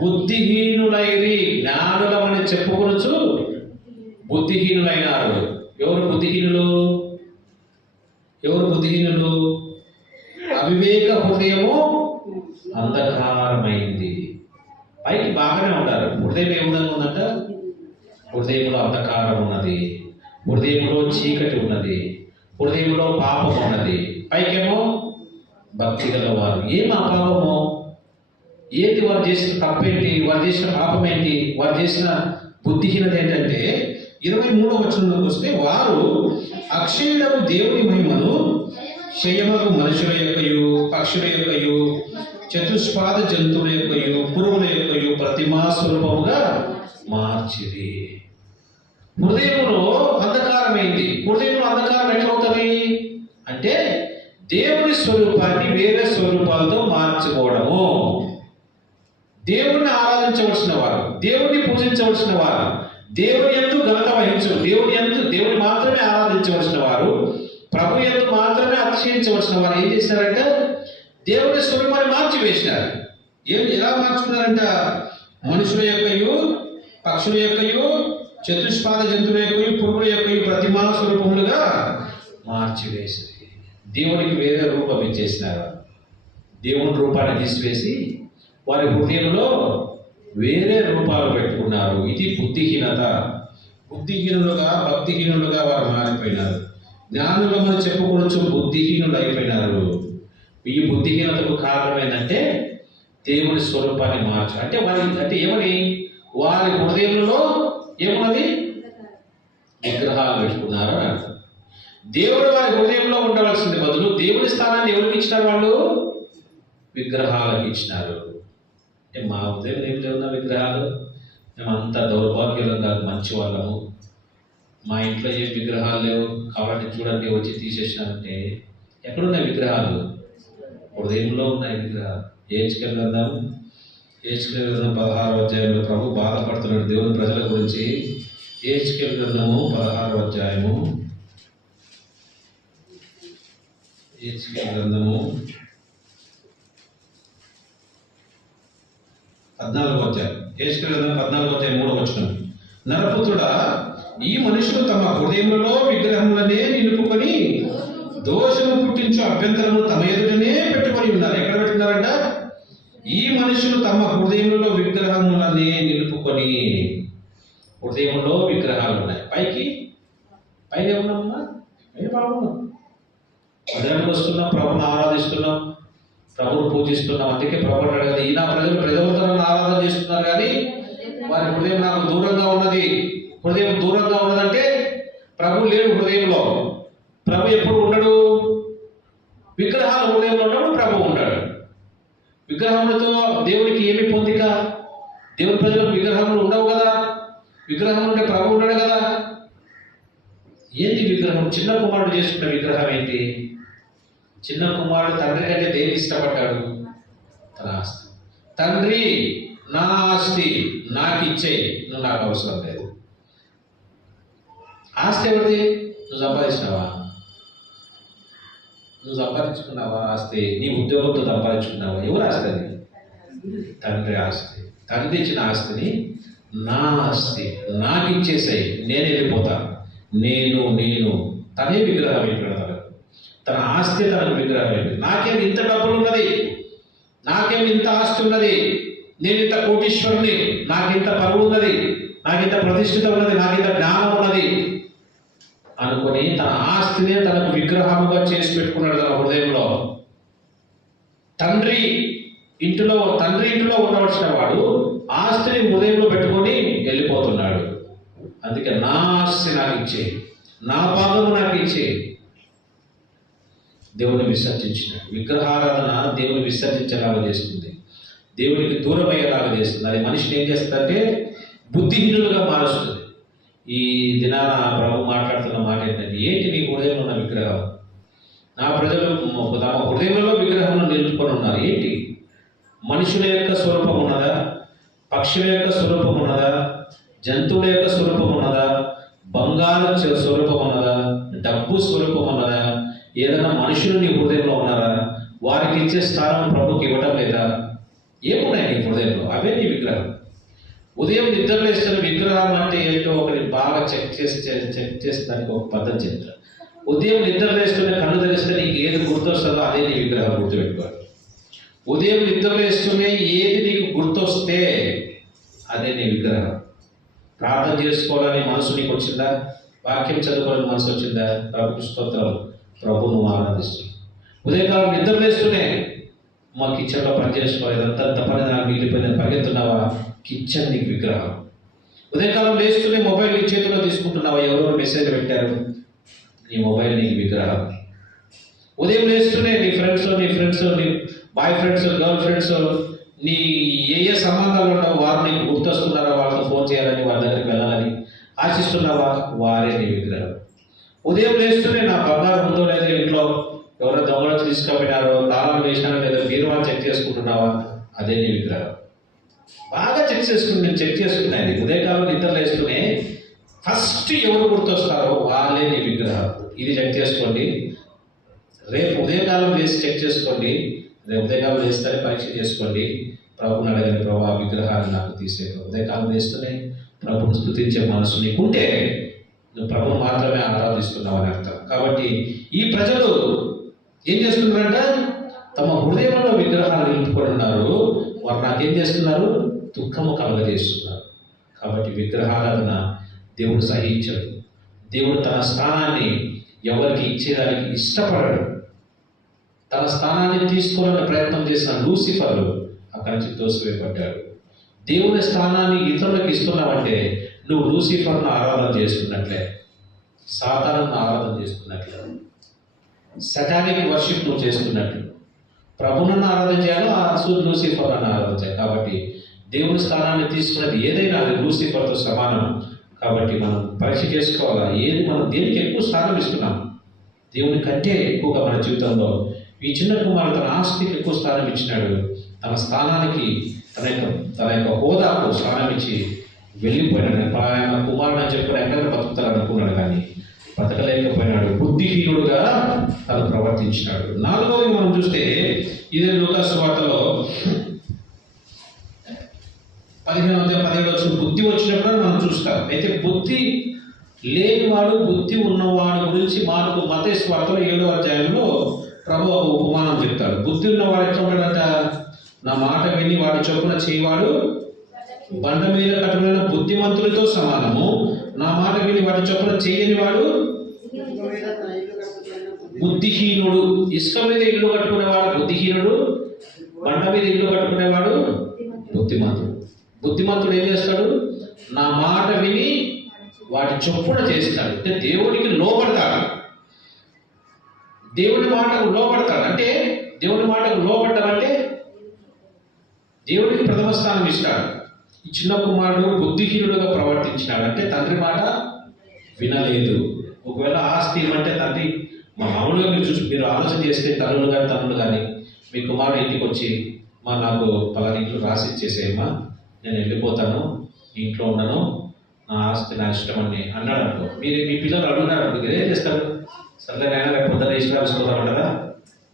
బుద్ధిహీనులైరి. జ్ఞానులమని చెప్పుకొనుచు బుద్ధిహీనులైనారు. ఎవరు బుద్ధిహీనులు? ఎవరు బుద్ధిహీనులు? అవివేక హృదయము అంధకారమైంది. పైకి బాగానే ఉంటారు, హృదయం ఏ విధంగా ఉందంట? హృదయంలో అంధకారం ఉన్నది, హృదయంలో చీకటి ఉన్నది, హృదయంలో పాపం ఉన్నది. పైకేమో భక్తి గలవారు. ఏం ఆ పాపము? ఏంటి వారు చేసిన తప్పేంటి? వారు చేసిన పాపం ఏంటి? వారు చేసిన బుద్ధిహీనత ఏంటంటే 23వ వచనంలోకి వస్తే, వారు అక్షయుడకు దేవుని మహిమను క్షయమగు మనుషుల యొక్కయు పక్షుల యొక్కయు చతుష్పాద జంతువుల యొక్కయు పురుగుల యొక్కయు ప్రతిమా స్వరూపముగా మార్చిరి. హృదయంలో అంధకారమైంది. హృదయంలో అంధకారం ఎట్లవుతుంది అంటే, దేవుని స్వరూపాన్ని వేరే స్వరూపాలతో మార్చుకోవడము. దేవుణ్ణి ఆరాధించవలసిన వారు, దేవుణ్ణి పూజించవలసిన వారు, దేవుని యందు ఘనత వహించు, దేవుని మాత్రమే ఆరాధించవలసిన వారు, ప్రభు యందు మాత్రమే అతిశయించవలసిన వారు ఏం చేశారంటే, దేవుని స్వరూపాన్ని మార్చివేసినారు. ఎలా మార్చుకున్నారంట? మనుషుల యొక్కయు పక్షుల యొక్కయు చతుష్పాద జంతువుల యొక్కయు పురుగుల యొక్కయు ప్రతిమా స్వరూపములుగా మార్చివేసి దేవునికి వేరే రూపం ఇచ్చేసినారు. దేవుని రూపాన్ని తీసివేసి వారి హృదయంలో వేరే రూపాలు పెట్టుకున్నారు. ఇది బుద్ధిహీనత. బుద్ధిహీనులుగా భక్తిహీనులుగా వారు మారిపోయినారు. జ్ఞానులమని చెప్పుకోవచ్చు, బుద్ధిహీనులు అయిపోయినారు. ఈ బుద్ధిహీనతకు కారణం ఏంటంటే దేవుని స్వరూపాన్ని మార్చు. అంటే ఏమని? వారి హృదయంలో ఏమున్నది? విగ్రహాలు పెట్టుకున్నారు అని అర్థం. దేవుడు వారి హృదయంలో ఉండవలసింది బదులు దేవుని స్థానాన్ని ఎవరికి ఇచ్చినారు? వాళ్ళు విగ్రహాలకు ఇచ్చినారు. మా హృదయం ఏం లేవున్నా విగ్రహాలు? మేమంతా దౌర్భాగ్యులం కాదు, మంచి వాళ్ళము. మా ఇంట్లో ఏం విగ్రహాలు లేవు, కాబట్టి చూడండి వచ్చి తీసేసినామంటే ఎక్కడున్నాయి విగ్రహాలు? హృదయంలో ఉన్నాయి విగ్రహాలు. ఏడ్చుకెళ్ళి వెళ్దాం. 16వ అధ్యాయంలో ప్రభు బాధపడుతున్నాడు దేవుని ప్రజల గురించి. ఏడ్చుకెళ్ళి వెళ్దాము 16వ అధ్యాయము. ఏడ్చుకెళ్ళి వెళ్దాము 14వ అధ్యాయం. ఏడ్చుకెళ్ళి వెళ్దాం 14వ అధ్యాయం 3వ వచనం. నరపుత్రుడా, ఈ మనుషులు తమ హృదయంలో విగ్రహములనే నిలుపుకొని దోషము పుట్టించు అభ్యంతరము తమ ఎదుటనే పెట్టుకొని ఉన్నారు. ఎక్కడ పెట్టుకున్నారంట? ఈ మనుషులు తమ హృదయంలో విగ్రహములనే నిలుపుకొని. హృదయంలో విగ్రహాలు ఉన్నాయి. పైన ఏమున్నామమ్మా? పైన బాగున్నాం, మందిరానికి వస్తున్నాం, ప్రభుని ఆరాధిస్తున్నాం, ప్రభుని పూజిస్తున్నాం. అందుకే ప్రభు అంటాడు కదా, ఈ నా ప్రజలతో నన్ను ఆరాధన చేస్తున్నారు కానీ వారి హృదయం నాకు దూరంగా ఉన్నది. హృదయం దూరంగా ఉన్నదంటే ప్రభు లేడు హృదయంలో. ప్రభు ఎప్పుడు ఉండడు? విగ్రహాలు హృదయంలో ఉన్నప్పుడు ప్రభు ఉంటాడు. విగ్రహములతో దేవునికి ఏమి పొందిక? దేవుని ప్రజలకు విగ్రహములు ఉండవు కదా. విగ్రహం ఉంటే ప్రభు ఉండడు కదా. ఏంటి విగ్రహం? చిన్న కుమారుడు చేసుకున్న విగ్రహం ఏంటి? చిన్న కుమారుడు తండ్రి కంటే దేన్ని ఇష్టపడ్డాడు? తన ఆస్తి. తండ్రి, నా ఆస్తి నాకు ఇచ్చే, నువ్వు నాకు అవసరం లేదు. ఆస్తి ఎవరిది? నువ్వు సంపాదించినావా? నువ్వు సంపాదించుకున్నావా? ఆస్తి నీ ఉద్యోగంతో సంపాదించుకున్నావా? ఎవరు ఆస్తి? అది తండ్రి ఆస్తి. తండ్రి ఇచ్చిన ఆస్తిని నా ఆస్తి నాకు ఇచ్చేసాయి, నేను వెళ్ళిపోతా. నేను తనే విగ్రహం అయిపోయినాడు. తన ఆస్తి తనకు విగ్రహం అయిపోయింది. నాకేం ఇంత డబ్బులు ఉన్నది, నాకేం ఇంత ఆస్తి ఉన్నది, నేను ఇంత కోటీశ్వరుని, నాకు ఇంత పరువు ఉన్నది, నాకు ఇంత ప్రతిష్ఠిత ఉన్నది, నాకు ఇంత జ్ఞానం ఉన్నది. అనుకొని తన ఆస్తినే తనకు విగ్రహముగా చేసి పెట్టుకున్నాడు తన హృదయంలో. తండ్రి ఇంటిలో ఉండవలసిన వాడు ఆస్తిని హృదయంలో పెట్టుకొని వెళ్ళిపోతున్నాడు. అందుకే నా ఆస్తి నాకు ఇచ్చే, నా భాగము నాకు ఇచ్చే. దేవుని విసర్జించినాడు. విగ్రహారాధన దేవుని విసర్జించేలాగా చేస్తుంది, దేవునికి దూరం అయ్యేలాగా చేస్తుంది. అది మనిషిని ఏం చేస్తుందంటే బుద్ధిహీనులుగా మారుస్తుంది. ఈ దినాన ప్రభు మాట్లాడుతున్న మాట ఏంటంటే, ఏంటి నీ హృదయంలో ఉన్న విగ్రహం? నా ప్రజలు తమ హృదయంలో విగ్రహంలో నిలుపుకొని ఉన్నారు. ఏంటి? మనుషుల యొక్క స్వరూపం ఉన్నదా? పక్షుల యొక్క స్వరూపం ఉన్నదా? జంతువుల యొక్క స్వరూపం ఉన్నదా? బంగారు స్వరూపం ఉన్నదా? డబ్బు స్వరూపం ఉన్నదా? ఏదైనా మనుషులు నీ హృదయంలో ఉన్నారా? వారికి ఇచ్చే స్థానం ప్రభుకి ఇవ్వటం లేదా? ఏమున్నాయి నీ హృదయంలో? అవే నీ విగ్రహం. ఉదయం నిద్రలేస్తున్న విగ్రహం అంటే ఏంటో ఒకటి బాగా చెక్ చేసేదానికి ఒక పద్ధతి చెప్తారు. ఉదయం నిద్రలేస్తున్న కళ్ళు తెరిస్తే నీకు ఏది గుర్తొస్తుందో అదే నీ విగ్రహం. గుర్తుపెట్టుకోవాలి. ఉదయం నిద్రలేస్తూనే ఏది నీకు గుర్తొస్తే అదే నీ విగ్రహం. ప్రార్థన చేసుకోవాలని మనసు నీకు వచ్చిందా? వాక్యం చదువుకోవాలని మనసు వచ్చిందా? ప్రభు స్తోత్రం, ప్రభును ఆరాధిస్తుంది. ఉదయకాలం నిద్రలేస్తూనే మా కిచెన్లో పని చేసుకోవాలి, అంత పని నాకు మిగిలిపోయిందని పరిగెత్తున్నావా? కిచెన్ నీకు విగ్రహం. ఉదయకాలం లేస్తూనే మొబైల్ నీ చేతిలో తీసుకుంటున్నావా? ఎవరో మెసేజ్ పెట్టారు, నీ మొబైల్ నీకు విగ్రహం. ఉదయం లేస్తూనే నీ ఫ్రెండ్స్ నీ బాయ్ ఫ్రెండ్స్, గర్ల్ ఫ్రెండ్స్, నీ ఏ సంబంధాలు ఉన్నావో వారు నీకు గుర్తొస్తున్నారా? వాళ్ళతో ఫోన్ చేయాలని, వాళ్ళ దగ్గరికి వెళ్ళాలని ఆశిస్తున్నావా? వారే నీ విగ్రహం. ఉదయం లేస్తూనే నా బంగారం ఉందో లేదో, ఇంట్లో ఎవరో దొంగలు తీసుకుపోయినారో, తాళాలు వేసినారో లేదో బీరువాలు చెక్ చేసుకుంటున్నావా? అదే నీ విగ్రహం. బాగా చెక్ చేసుకున్నాయి. ఉదయకాలం నిద్ర లేస్తూనే ఫస్ట్ ఎవరు గుర్తొస్తారో వాళ్ళే నీ విగ్రహం. ఇది చెక్ చేసుకోండి. రేపు ఉదయకాలం లేచి చెక్ చేసుకోండి. రేపు ఉదయకాలం లేస్తారే పరీక్ష చేసుకోండి. ప్రభుని అడగని, ప్రభు ఆ విగ్రహాన్ని నాకు తీసే. ఉదయకాలం లేస్తూనే ప్రభుని స్తుతించే మనసు నీకుంటే నువ్వు ప్రభుని మాత్రమే ఆరాధిస్తున్నావు అని అర్థం. కాబట్టి ఈ ప్రజలు ఏం చేస్తున్నారంట? తమ హృదయంలో విగ్రహాలు నిలుపుకొని ఉన్నారు. వారు నాకేం చేస్తున్నారు? దుఃఖము కలగజేస్తున్నారు. కాబట్టి విగ్రహారాధన దేవుడు సహించడు. దేవుడు తన స్థానాన్ని ఎవరికి ఇచ్చేదానికి ఇష్టపడడు. తన స్థానాన్ని తీసుకోవాలని ప్రయత్నం చేసిన లూసిఫర్ అక్కడి నుంచి తోసివేయబడ్డాడు. దేవుని స్థానాన్ని ఇతరులకు ఇస్తున్నావంటే నువ్వు లూసిఫర్ను ఆరాధన చేస్తున్నట్లే, సాతానును ఆరాధన చేస్తున్నట్లే, సటానిక్ వర్షిప్ నువ్వు చేస్తున్నట్లు. ప్రభునನ್ನು ఆరాధన చేయాలో ఆ లూసిఫర్ను ఆరాధన చేయాలి. కాబట్టి దేవుని స్థానాన్ని తీసుకున్నది ఏదైనా అది లూసిఫర్తో సమానం. కాబట్టి మనం పరీక్ష చేసుకోవాలా, ఏది మనం దేనికి ఎక్కువ స్థానం ఇస్తున్నాం? దేవుని కంటే ఎక్కువగా మన జీవితంలో ఈ చిన్న కుమారుడు తన ఆస్తికి ఎక్కువ స్థానం ఇచ్చినాడు. తన స్థానానికి, తన యొక్క హోదాకు స్థానం ఇచ్చి వెళ్ళిపోయినాడు. ఆయన కుమారుడు అని చెప్పిన ఎక్కడ బతుకుతారు అనుకున్నాడు, కానీ బతకలేకపోయినాడు. బుద్ధిహీనుడుగా తను ప్రవర్తించినాడు. నాలుగవది మనం చూస్తే ఇదే లూకా సువార్తలో 15-17 బుద్ధి వచ్చినప్పుడు మనం చూస్తాం. అయితే బుద్ధి లేనివాడు, బుద్ధి ఉన్నవాడు గురించి మత్తయి సువార్తలో 7వ అధ్యాయంలో ప్రభు ఒక ఉపమానం చెప్తాడు. బుద్ధి ఉన్నవాడు ఎట్లా ఉంటాడంట? నా మాట విని వాడి చొప్పున చేయవాడు బండ మీద కట్టుకున్న బుద్ధిమంతులతో సమానము. నా మాట విని వాడి చొప్పున చేయని వాడు బుద్ధిహీనుడు. ఇసుక మీద ఇల్లు కట్టుకునేవాడు బుద్ధిహీనుడు, బండ మీద ఇల్లు కట్టుకునేవాడు బుద్ధిమంతుడు. బుద్ధిమంతుడు ఏం చేస్తాడు? నా మాట విని వాటి చొప్పున చేస్తాడు. అంటే దేవుడికి లోపడతాడు. దేవుని మాటకు లోపడతాడు. అంటే దేవుని మాటకు లోపడ్డం అంటే దేవుడికి ప్రథమ స్థానం ఇస్తాడు. ఈ చిన్న కుమారుడు బుద్ధిహీనుడుగా ప్రవర్తించినాడు. అంటే తండ్రి మాట వినలేదు. ఒకవేళ ఆస్తి ఇవ్వంటే తండ్రి, మామూలుగా మీరు ఆలోచన చేస్తే తల్లులు కానీ మీ కుమారుడు ఇంటికి వచ్చి, నాకు పలానా ఇంట్లో రాసి ఇచ్చేసేయమ్మా, నేను వెళ్ళిపోతాను, ఇంట్లో ఉండను, నా ఆస్తి నా ఇష్టం అని అన్నాడు అనుకో. మీ పిల్లలు అడుగున్నారు, మీరు ఏం చేస్తారు? సర్లే నాయన రేపు పొద్దున్న ఇష్టం రాసుకోదామంటారా?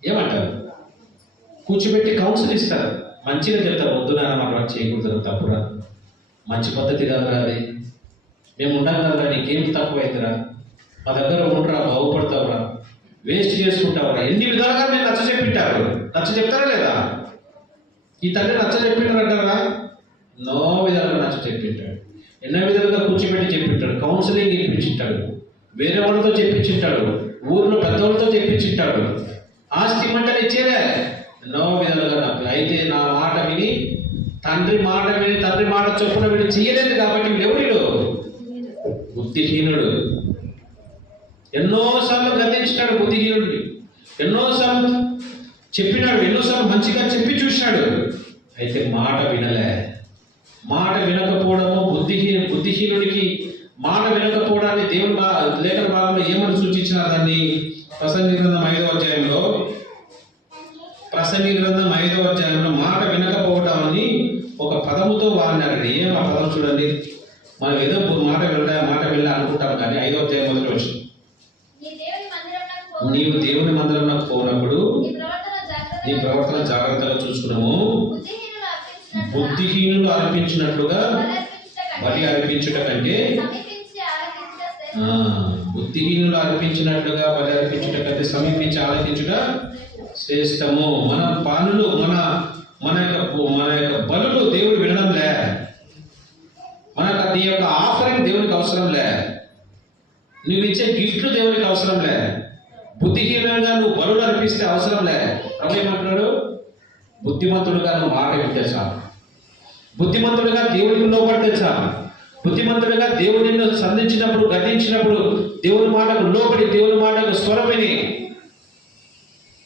ఏమంటారు? కూర్చోబెట్టి కౌన్సిల్ ఇస్తారు, మంచిగా చెప్తారు. వద్దు నాన్న మనం చేయకూడదు, తప్పురా, మంచి పద్ధతి కాదురా, అది మేము ఉండాం కదరా, నీకేం తక్కువ అవుతుందిరా, మా దగ్గర ఉండరా, బాగుపడతావురా, వేస్ట్ చేసుకుంటావురా. ఎన్ని విధాలుగా మీరు నచ్చ చెప్పింటారు. నచ్చ చెప్తారా లేదా? ఈ తండ్రి నచ్చ చెప్పింటారంటారా? ఎన్నో విధాలుగా నచ్చ చెప్పింటాడు. ఎన్నో విధాలుగా కూర్చోబెట్టి చెప్పింటాడు. కౌన్సిలింగ్ ఇప్పించింటాడు. వేరే వాళ్ళతో చెప్పించుంటాడు, ఊర్లో పెద్దవాళ్ళతో చెప్పించుంటాడు. ఆస్తి మంటలు ఇచ్చేదే ఎన్నో విధాలుగా నాకు. అయితే నా మాట విని తండ్రి మాట చొప్పున వీడు చేయలేదు కాబట్టి ఎవరిలో బుద్ధిహీనుడు. ఎన్నోసార్లు గద్దించినాడు బుద్ధిహీనుడిని, ఎన్నోసార్లు చెప్పినాడు, ఎన్నోసార్లు మంచిగా చెప్పి చూశాడు. అయితే మాట వినలే. మాట వినకపోవడము బుద్ధిహీనుడికి మాట వినకపోవడాన్ని దేవుని లేఖన భాగంలో ఏమని సూచించిన దాన్ని ప్రసంగి గ్రంథం 5వ అధ్యాయంలో మాట వినకపోవడాన్ని ఒక పదముతో వాడినారు. ఏం ఆ పదం చూడండి. మనం ఏదో మాట వెళ్ళా అనుకుంటాం, కానీ 5వ అధ్యాయం మొదటి వచ్చింది. నీవు దేవుని మందిరంలోకి పోయినప్పుడు నీ ప్రవర్తన జాగ్రత్తగా చూసుకున్నాము. బుద్ధిహీనులు అర్పించినట్లుగా బలి అర్పించుట కంటే బుద్ధిహీనులు అర్పించినట్లుగా బలి అర్పించుట కంటే సమీపించి ఆలకించుట శ్రేష్టము. మన పనులు మన యొక్క బలులు దేవుడు వినడంలే. నీ యొక్క ఆఫరింగ్ దేవునికి అవసరంలే. నువ్వు ఇచ్చే గిఫ్ట్లు దేవునికి అవసరంలే. బుద్ధిహీనంగా నువ్వు బలులు అర్పిస్తే అవసరంలే. ప్రభు ఏమంటున్నాడు? బుద్ధిమంతుడుగా నువ్వు మాట వింటే చాలు. బుద్ధిమంతుడుగా దేవుడికి లోపడితే చాలు. బుద్ధిమంతుడుగా దేవుడిని సంధించినప్పుడు, గతించినప్పుడు దేవుని మాటకు లోబడి, దేవుని మాటకు స్వరమిని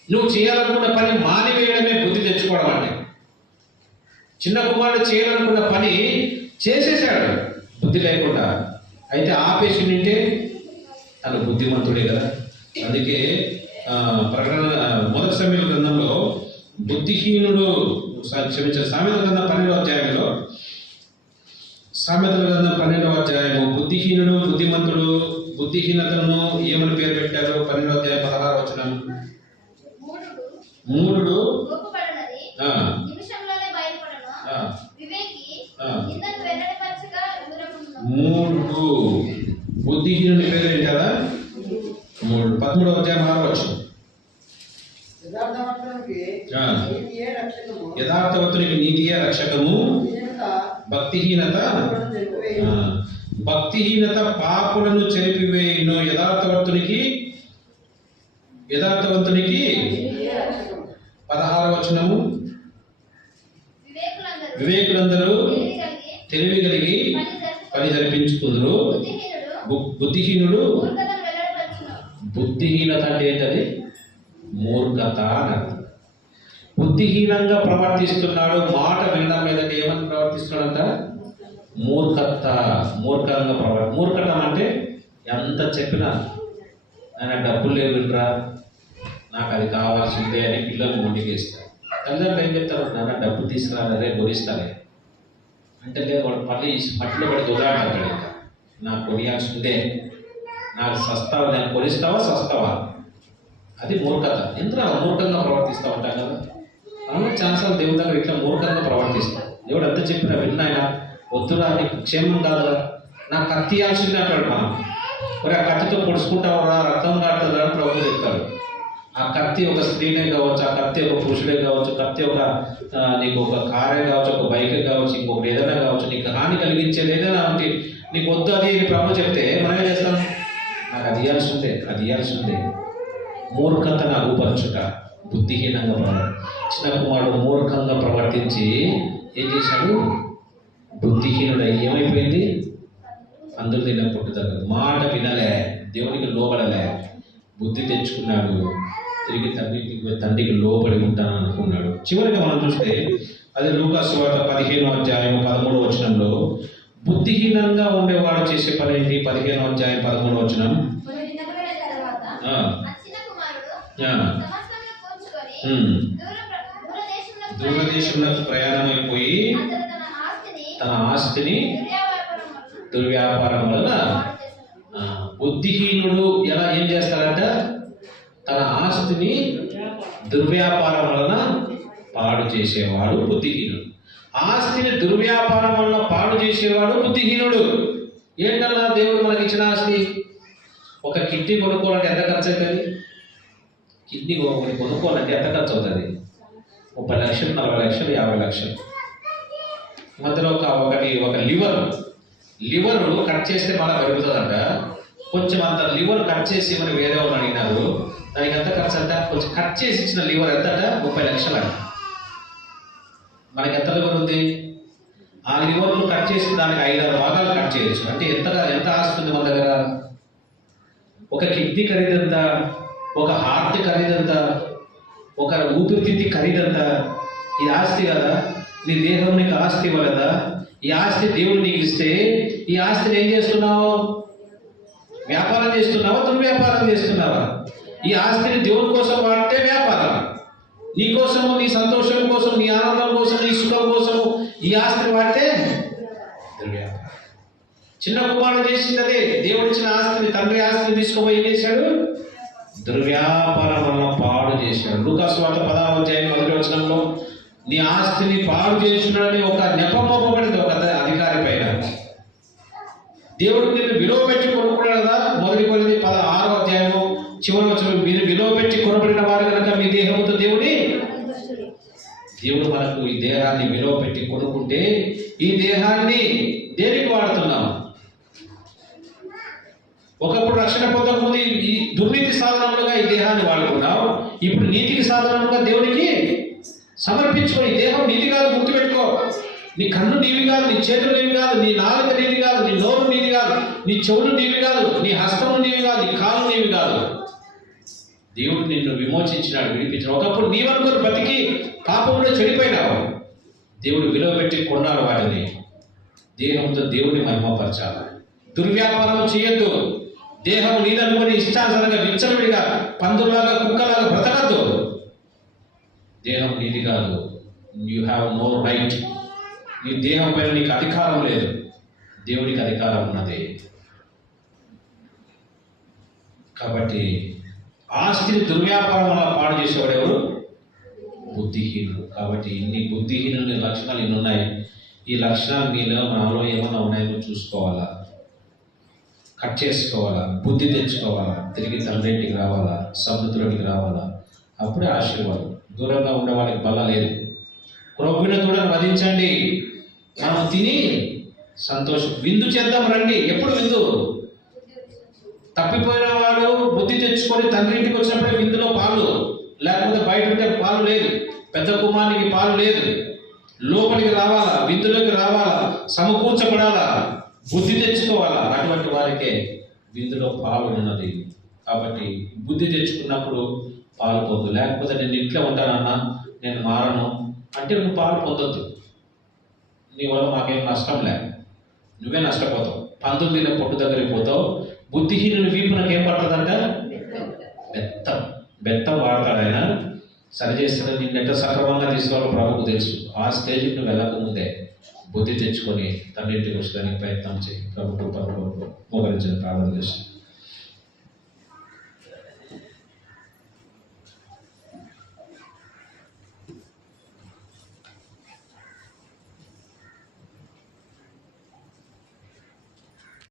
నువ్వు చేయాలనుకున్న పని మానివేయడమే బుద్ధి తెచ్చుకోవడం అంటే. చిన్న కుమారుడు చేయాలనుకున్న పని చేసేసాడు బుద్ధి లేకుండా. అయితే ఆపేసి నింటే తను బుద్ధిమంతుడే కదా. అందుకే ప్రకటన 1 సమూయేలు గ్రంథంలో బుద్ధిహీనుడు సామెతల గ్రంథం 12వ అధ్యాయంలో బుద్ధిహీనుడు బుద్ధిమంతుడు బుద్ధిహీనతను ఏమని పేరు పెట్టారు? 12వ అధ్యాయం 16వ వచనం. మూఢుడు బుద్ధిహీనుని పేరు ఏంటి కదా? 13వ అధ్యాయం 6వ వచనం. యథార్థవంతునికి నీతియే రక్షకము, భక్తిహీనత పాపులను చెరిపివేయును. యథార్థవంతునికి 16వ వచనము. వివేకులందరూ తెలివి కలిగి పని జరిపించుకుందరు, బుద్ధిహీనుడు. బుద్ధిహీనత అంటే ఏంటది? మూర్ఖత అన్నది. బుద్ధిహీనంగా ప్రవర్తిస్తున్నాడు. మాట వినడం మీద ఏమని ప్రవర్తిస్తున్నాడంట? మూర్ఖంగా మూర్ఖటం అంటే ఎంత చెప్పినా ఆయన డబ్బులు లేవు వినరా, నాకు అది కావాల్సిందే అని పిల్లలు మొండికేస్తారు. తల్లిదండ్రులు ఏం చెప్తారు? నాన్న డబ్బు తీసుకురాలే, కొనిస్తాలే అంటే లేదు. వాడు పట్టులో పడి దొరాడతాడు. ఇంకా నాకు కొనియాల్సిందే, నాకు సస్తావా, నేను కొనిస్తావా సస్తావా, అది మూర్ఖత. ఎందుకు మూర్ఖంగా ప్రవర్తిస్తూ ఉంటాం కదా. మనం చాలాసార్లు దేవుడి దగ్గర ఇట్లా మూర్ఖంగా ప్రవర్తిస్తాం. దేవుడు ఎంత చెప్పినా విన్నాయన వద్దురా, నీకు క్షేమం కాదురా, నాకు కత్తి ఇవ్వాల్సిందే అంటాడు. మనం మరి ఆ కత్తితో పొడుచుకుంటావురా, రక్తం కాడుతుందా అని ప్రభు చెప్తాడు. ఆ కత్తి ఒక స్త్రీనే కావచ్చు, ఆ కత్తి ఒక పురుషుడే కావచ్చు, కత్తి నీకు ఒక కారే కావచ్చు, ఒక బైకే కావచ్చు, ఇంకొకటి ఏదైనా కావచ్చు, నీకు హాని కలిగించేది ఏదైనా అంటే నీకు వద్దు అది అని ప్రభు చెప్తే మనం ఏం చేస్తాం? నాకు అది ఇవ్వాల్సిందే. మూర్ఖత అగుపరచుట, బుద్ధిహీనంగా చిన్న కుమారుడు మూర్ఖంగా ప్రవర్తించి ఏం చేశాడు? బుద్ధిహీనుడు ఏమైపోయింది? అందరూ తిన్న పుట్టుదగ్గ మాట వినలే, దేవునికి లోబడలే, బుద్ధి తెచ్చుకున్నాడు. తిరిగి తండ్రికి లోబడి ఉంటానని అనుకున్నాడు. చివరిగా మనం చూస్తే అది లూకా సువార్త 15వ అధ్యాయం 13వ వచనంలో బుద్ధిహీనంగా ఉండేవాడు చేసే పని ఏంటి? 15వ అధ్యాయం 13వ వచనం. దూరదేశంలో ప్రయాణమైపోయి తన ఆస్తిని దుర్వ్యాపారం వలన. బుద్ధిహీనుడు ఏం చేస్తాడంట? తన ఆస్తిని దుర్వ్యాపారం వలన పాడు చేసేవాడు బుద్ధిహీనుడు. ఆస్తిని దుర్వ్యాపారం వలన పాడు చేసేవాడు బుద్ధిహీనుడు. ఏంటన్నా దేవుడు మనకి ఇచ్చిన ఆస్తి? ఒక కిడ్నీ కొనుక్కోవాలంటే ఎంత ఖర్చు అవుతుంది? కిడ్నీ కొనుక్కోవాలంటే ఎంత ఖర్చు అవుతుంది? 30 లక్షలు, 40 లక్షలు, 50 లక్షలు. మధ్యలో ఒక లివర్ కట్ చేస్తే మళ్ళీ పెరుగుతుందంట. కొంచెం అంత లివర్ కట్ చేసి మరి వేరే వాళ్ళు అడిగినారు. దానికి ఎంత ఖర్చు అంట? కొంచెం కట్ చేసి ఇచ్చిన లివర్ ఎంతట? 30 లక్షలు అంట. మనకి ఎంత లివర్ ఉంది? ఆ లివర్ను కట్ చేసి దానికి 5-6 భాగాలు కట్ చేయొచ్చు. అంటే ఎంత ఆస్తి ఉంది మన దగ్గర? ఒక కిడ్నీ ఖరీదంతా, ఒక హార్ట్ ఖరీదంతా, ఒక ఊపిరితిత్తి ఖరీదంతా. ఇది ఆస్తి కదా? నీ దేహం నీకు ఆస్తి ఇవ్వలేదా? ఈ ఆస్తి దేవుడు నీకు ఇస్తే ఈ ఆస్తిని ఏం చేస్తున్నావు? వ్యాపారం చేస్తున్నావా? దుర్వ్యాపారం చేస్తున్నావా? ఈ ఆస్తిని దేవుని కోసం వాడితే వ్యాపారం, నీ కోసము, నీ సంతోషం కోసం, నీ ఆనందం కోసం, నీ సుఖం కోసము ఈ ఆస్తిని వాడితే దుర్వ్యాపారం. చిన్న కుమారుడు చేసింది అదే. దేవుడిచ్చిన ఆస్తిని, తండ్రి ఆస్తిని తీసుకుపోయి ఏం చేశాడు? దుర్వ్యాపారం వల్ల పాడు చేశాడు. లూకాసు వార్త 10వ అధ్యాయం 1వ వచనంలో నీ ఆస్తిని పాడు చేస్తున్నాడని ఒక నెపమోపబడింది ఒక అధికారి పైన. దేవుడు నిన్ను విలువ పెట్టి కొనుక్కున్నాడు కదా. మొదటి కొరింథీ 16వ అధ్యాయము చివరి వచనం, మీరు విలువ పెట్టి కొనబడిన వారు కనుక మీ దేహంతో దేవుడు మనకు ఈ దేహాన్ని విలువ పెట్టి కొనుక్కుంటే ఈ దేహాన్ని దేనికి వాడుతున్నాం? ఒకప్పుడు రక్షణ పొందకముందు ఈ దుర్నీతి సాధనములుగా ఈ దేహాన్ని వాడుకున్నావు. ఇప్పుడు నీతికి సాధనముగా దేవునికి సమర్పించుకొని, దేహం నీతి కాదు, గుర్తుపెట్టుకో. నీ కన్ను నీవి కాదు, నీ చేతులు నీవి కాదు, నీ నాలుక నీవి కాదు, నీ నోరు నీవి కాదు, నీ చెవులు నీవి కాదు, నీ హస్తము నీవి కాదు, నీ కాలు నీవి కాదు. దేవుడు నిన్ను విమోచించినాడు, విడిపించాడు. ఒకప్పుడు నీవనుకొని బతికి పాపంలో చెడిపోయినావు. దేవుడు విలువ పెట్టి కొన్నాడు వాటిని. దేహంతో దేవుని మహిమపరచాలి. దుర్వ్యాపారం చేయొద్దు. దేహం నీదనుకొని ఇష్టానుసారంగా విచ్చలవిడిగా పందులాగా కుక్కలాగా బ్రతకద్దు. దేహం నీది కాదు. You have no right. నీ దేహం పైన నీకు అధికారం లేదు, దేవునికి అధికారం ఉన్నది. కాబట్టి ఆస్తిని దుర్వ్యాపారం వల్ల పాడు చేసేవాడు ఎవరు? బుద్ధిహీనుడు. కాబట్టి ఇన్ని బుద్ధిహీనుని లక్షణాలు ఇన్ని ఉన్నాయి. ఈ లక్షణాలు మీలో నాలో ఏమన్నా ఉన్నాయో చూసుకోవాలా, కట్ చేసుకోవాలా, బుద్ధి తెచ్చుకోవాలా, తిరిగి తండ్రింటికి రావాలా, సమృద్ధిలోకి రావాలా. అప్పుడే ఆశీర్వాదం. దూరంగా ఉండే వాళ్ళకి బల లేదు. క్రొవ్విన దూడను వధించండి, మనం తిని సంతోషం. విందు చేద్దాం రండి. ఎప్పుడు విందు? తప్పిపోయిన వాడు బుద్ధి తెచ్చుకొని తండ్రి ఇంటికి వచ్చినప్పుడే విందులో పాలు, లేకపోతే బయట ఉంటే పాలు లేదు. పెద్ద కుమారునికి పాలు లేదు. లోపలికి రావాలా, విందులోకి రావాలా, సమకూర్చబడాలా, బుద్ధి తెచ్చుకోవాలా. అటువంటి వారికే విందులో పాలు ఉన్నది. కాబట్టి బుద్ధి తెచ్చుకున్నప్పుడు పాలు పొందు. లేకపోతే నేను ఇంట్లో ఉంటానన్నా, నేను మారను అంటే నువ్వు పాలు పొందొద్దు. నీ వల్ల మాకేం నష్టం లే, నువ్వే నష్టపోతావు. పందులు తిన్న పొట్టు దగ్గరికి పోతావు. బుద్ధిహీనుని వీపునకు ఏం పడుతుందంట? బెత్తం వాడతాడు ఆయన. సరి చేస్తాడు. నిన్నెంత సక్రమంగా తీసుకోవాలో ప్రభుకు తెలుసు. ఆ స్టేజ్కి నువ్వు వెళ్ళకముందే బుద్ధి తెచ్చుకొని తండ్రి ఇంటికి వచ్చేదానికి ప్రయత్నం చేయి. ప్రభు మోకరించిన ప్రార్థన చేస్తాను.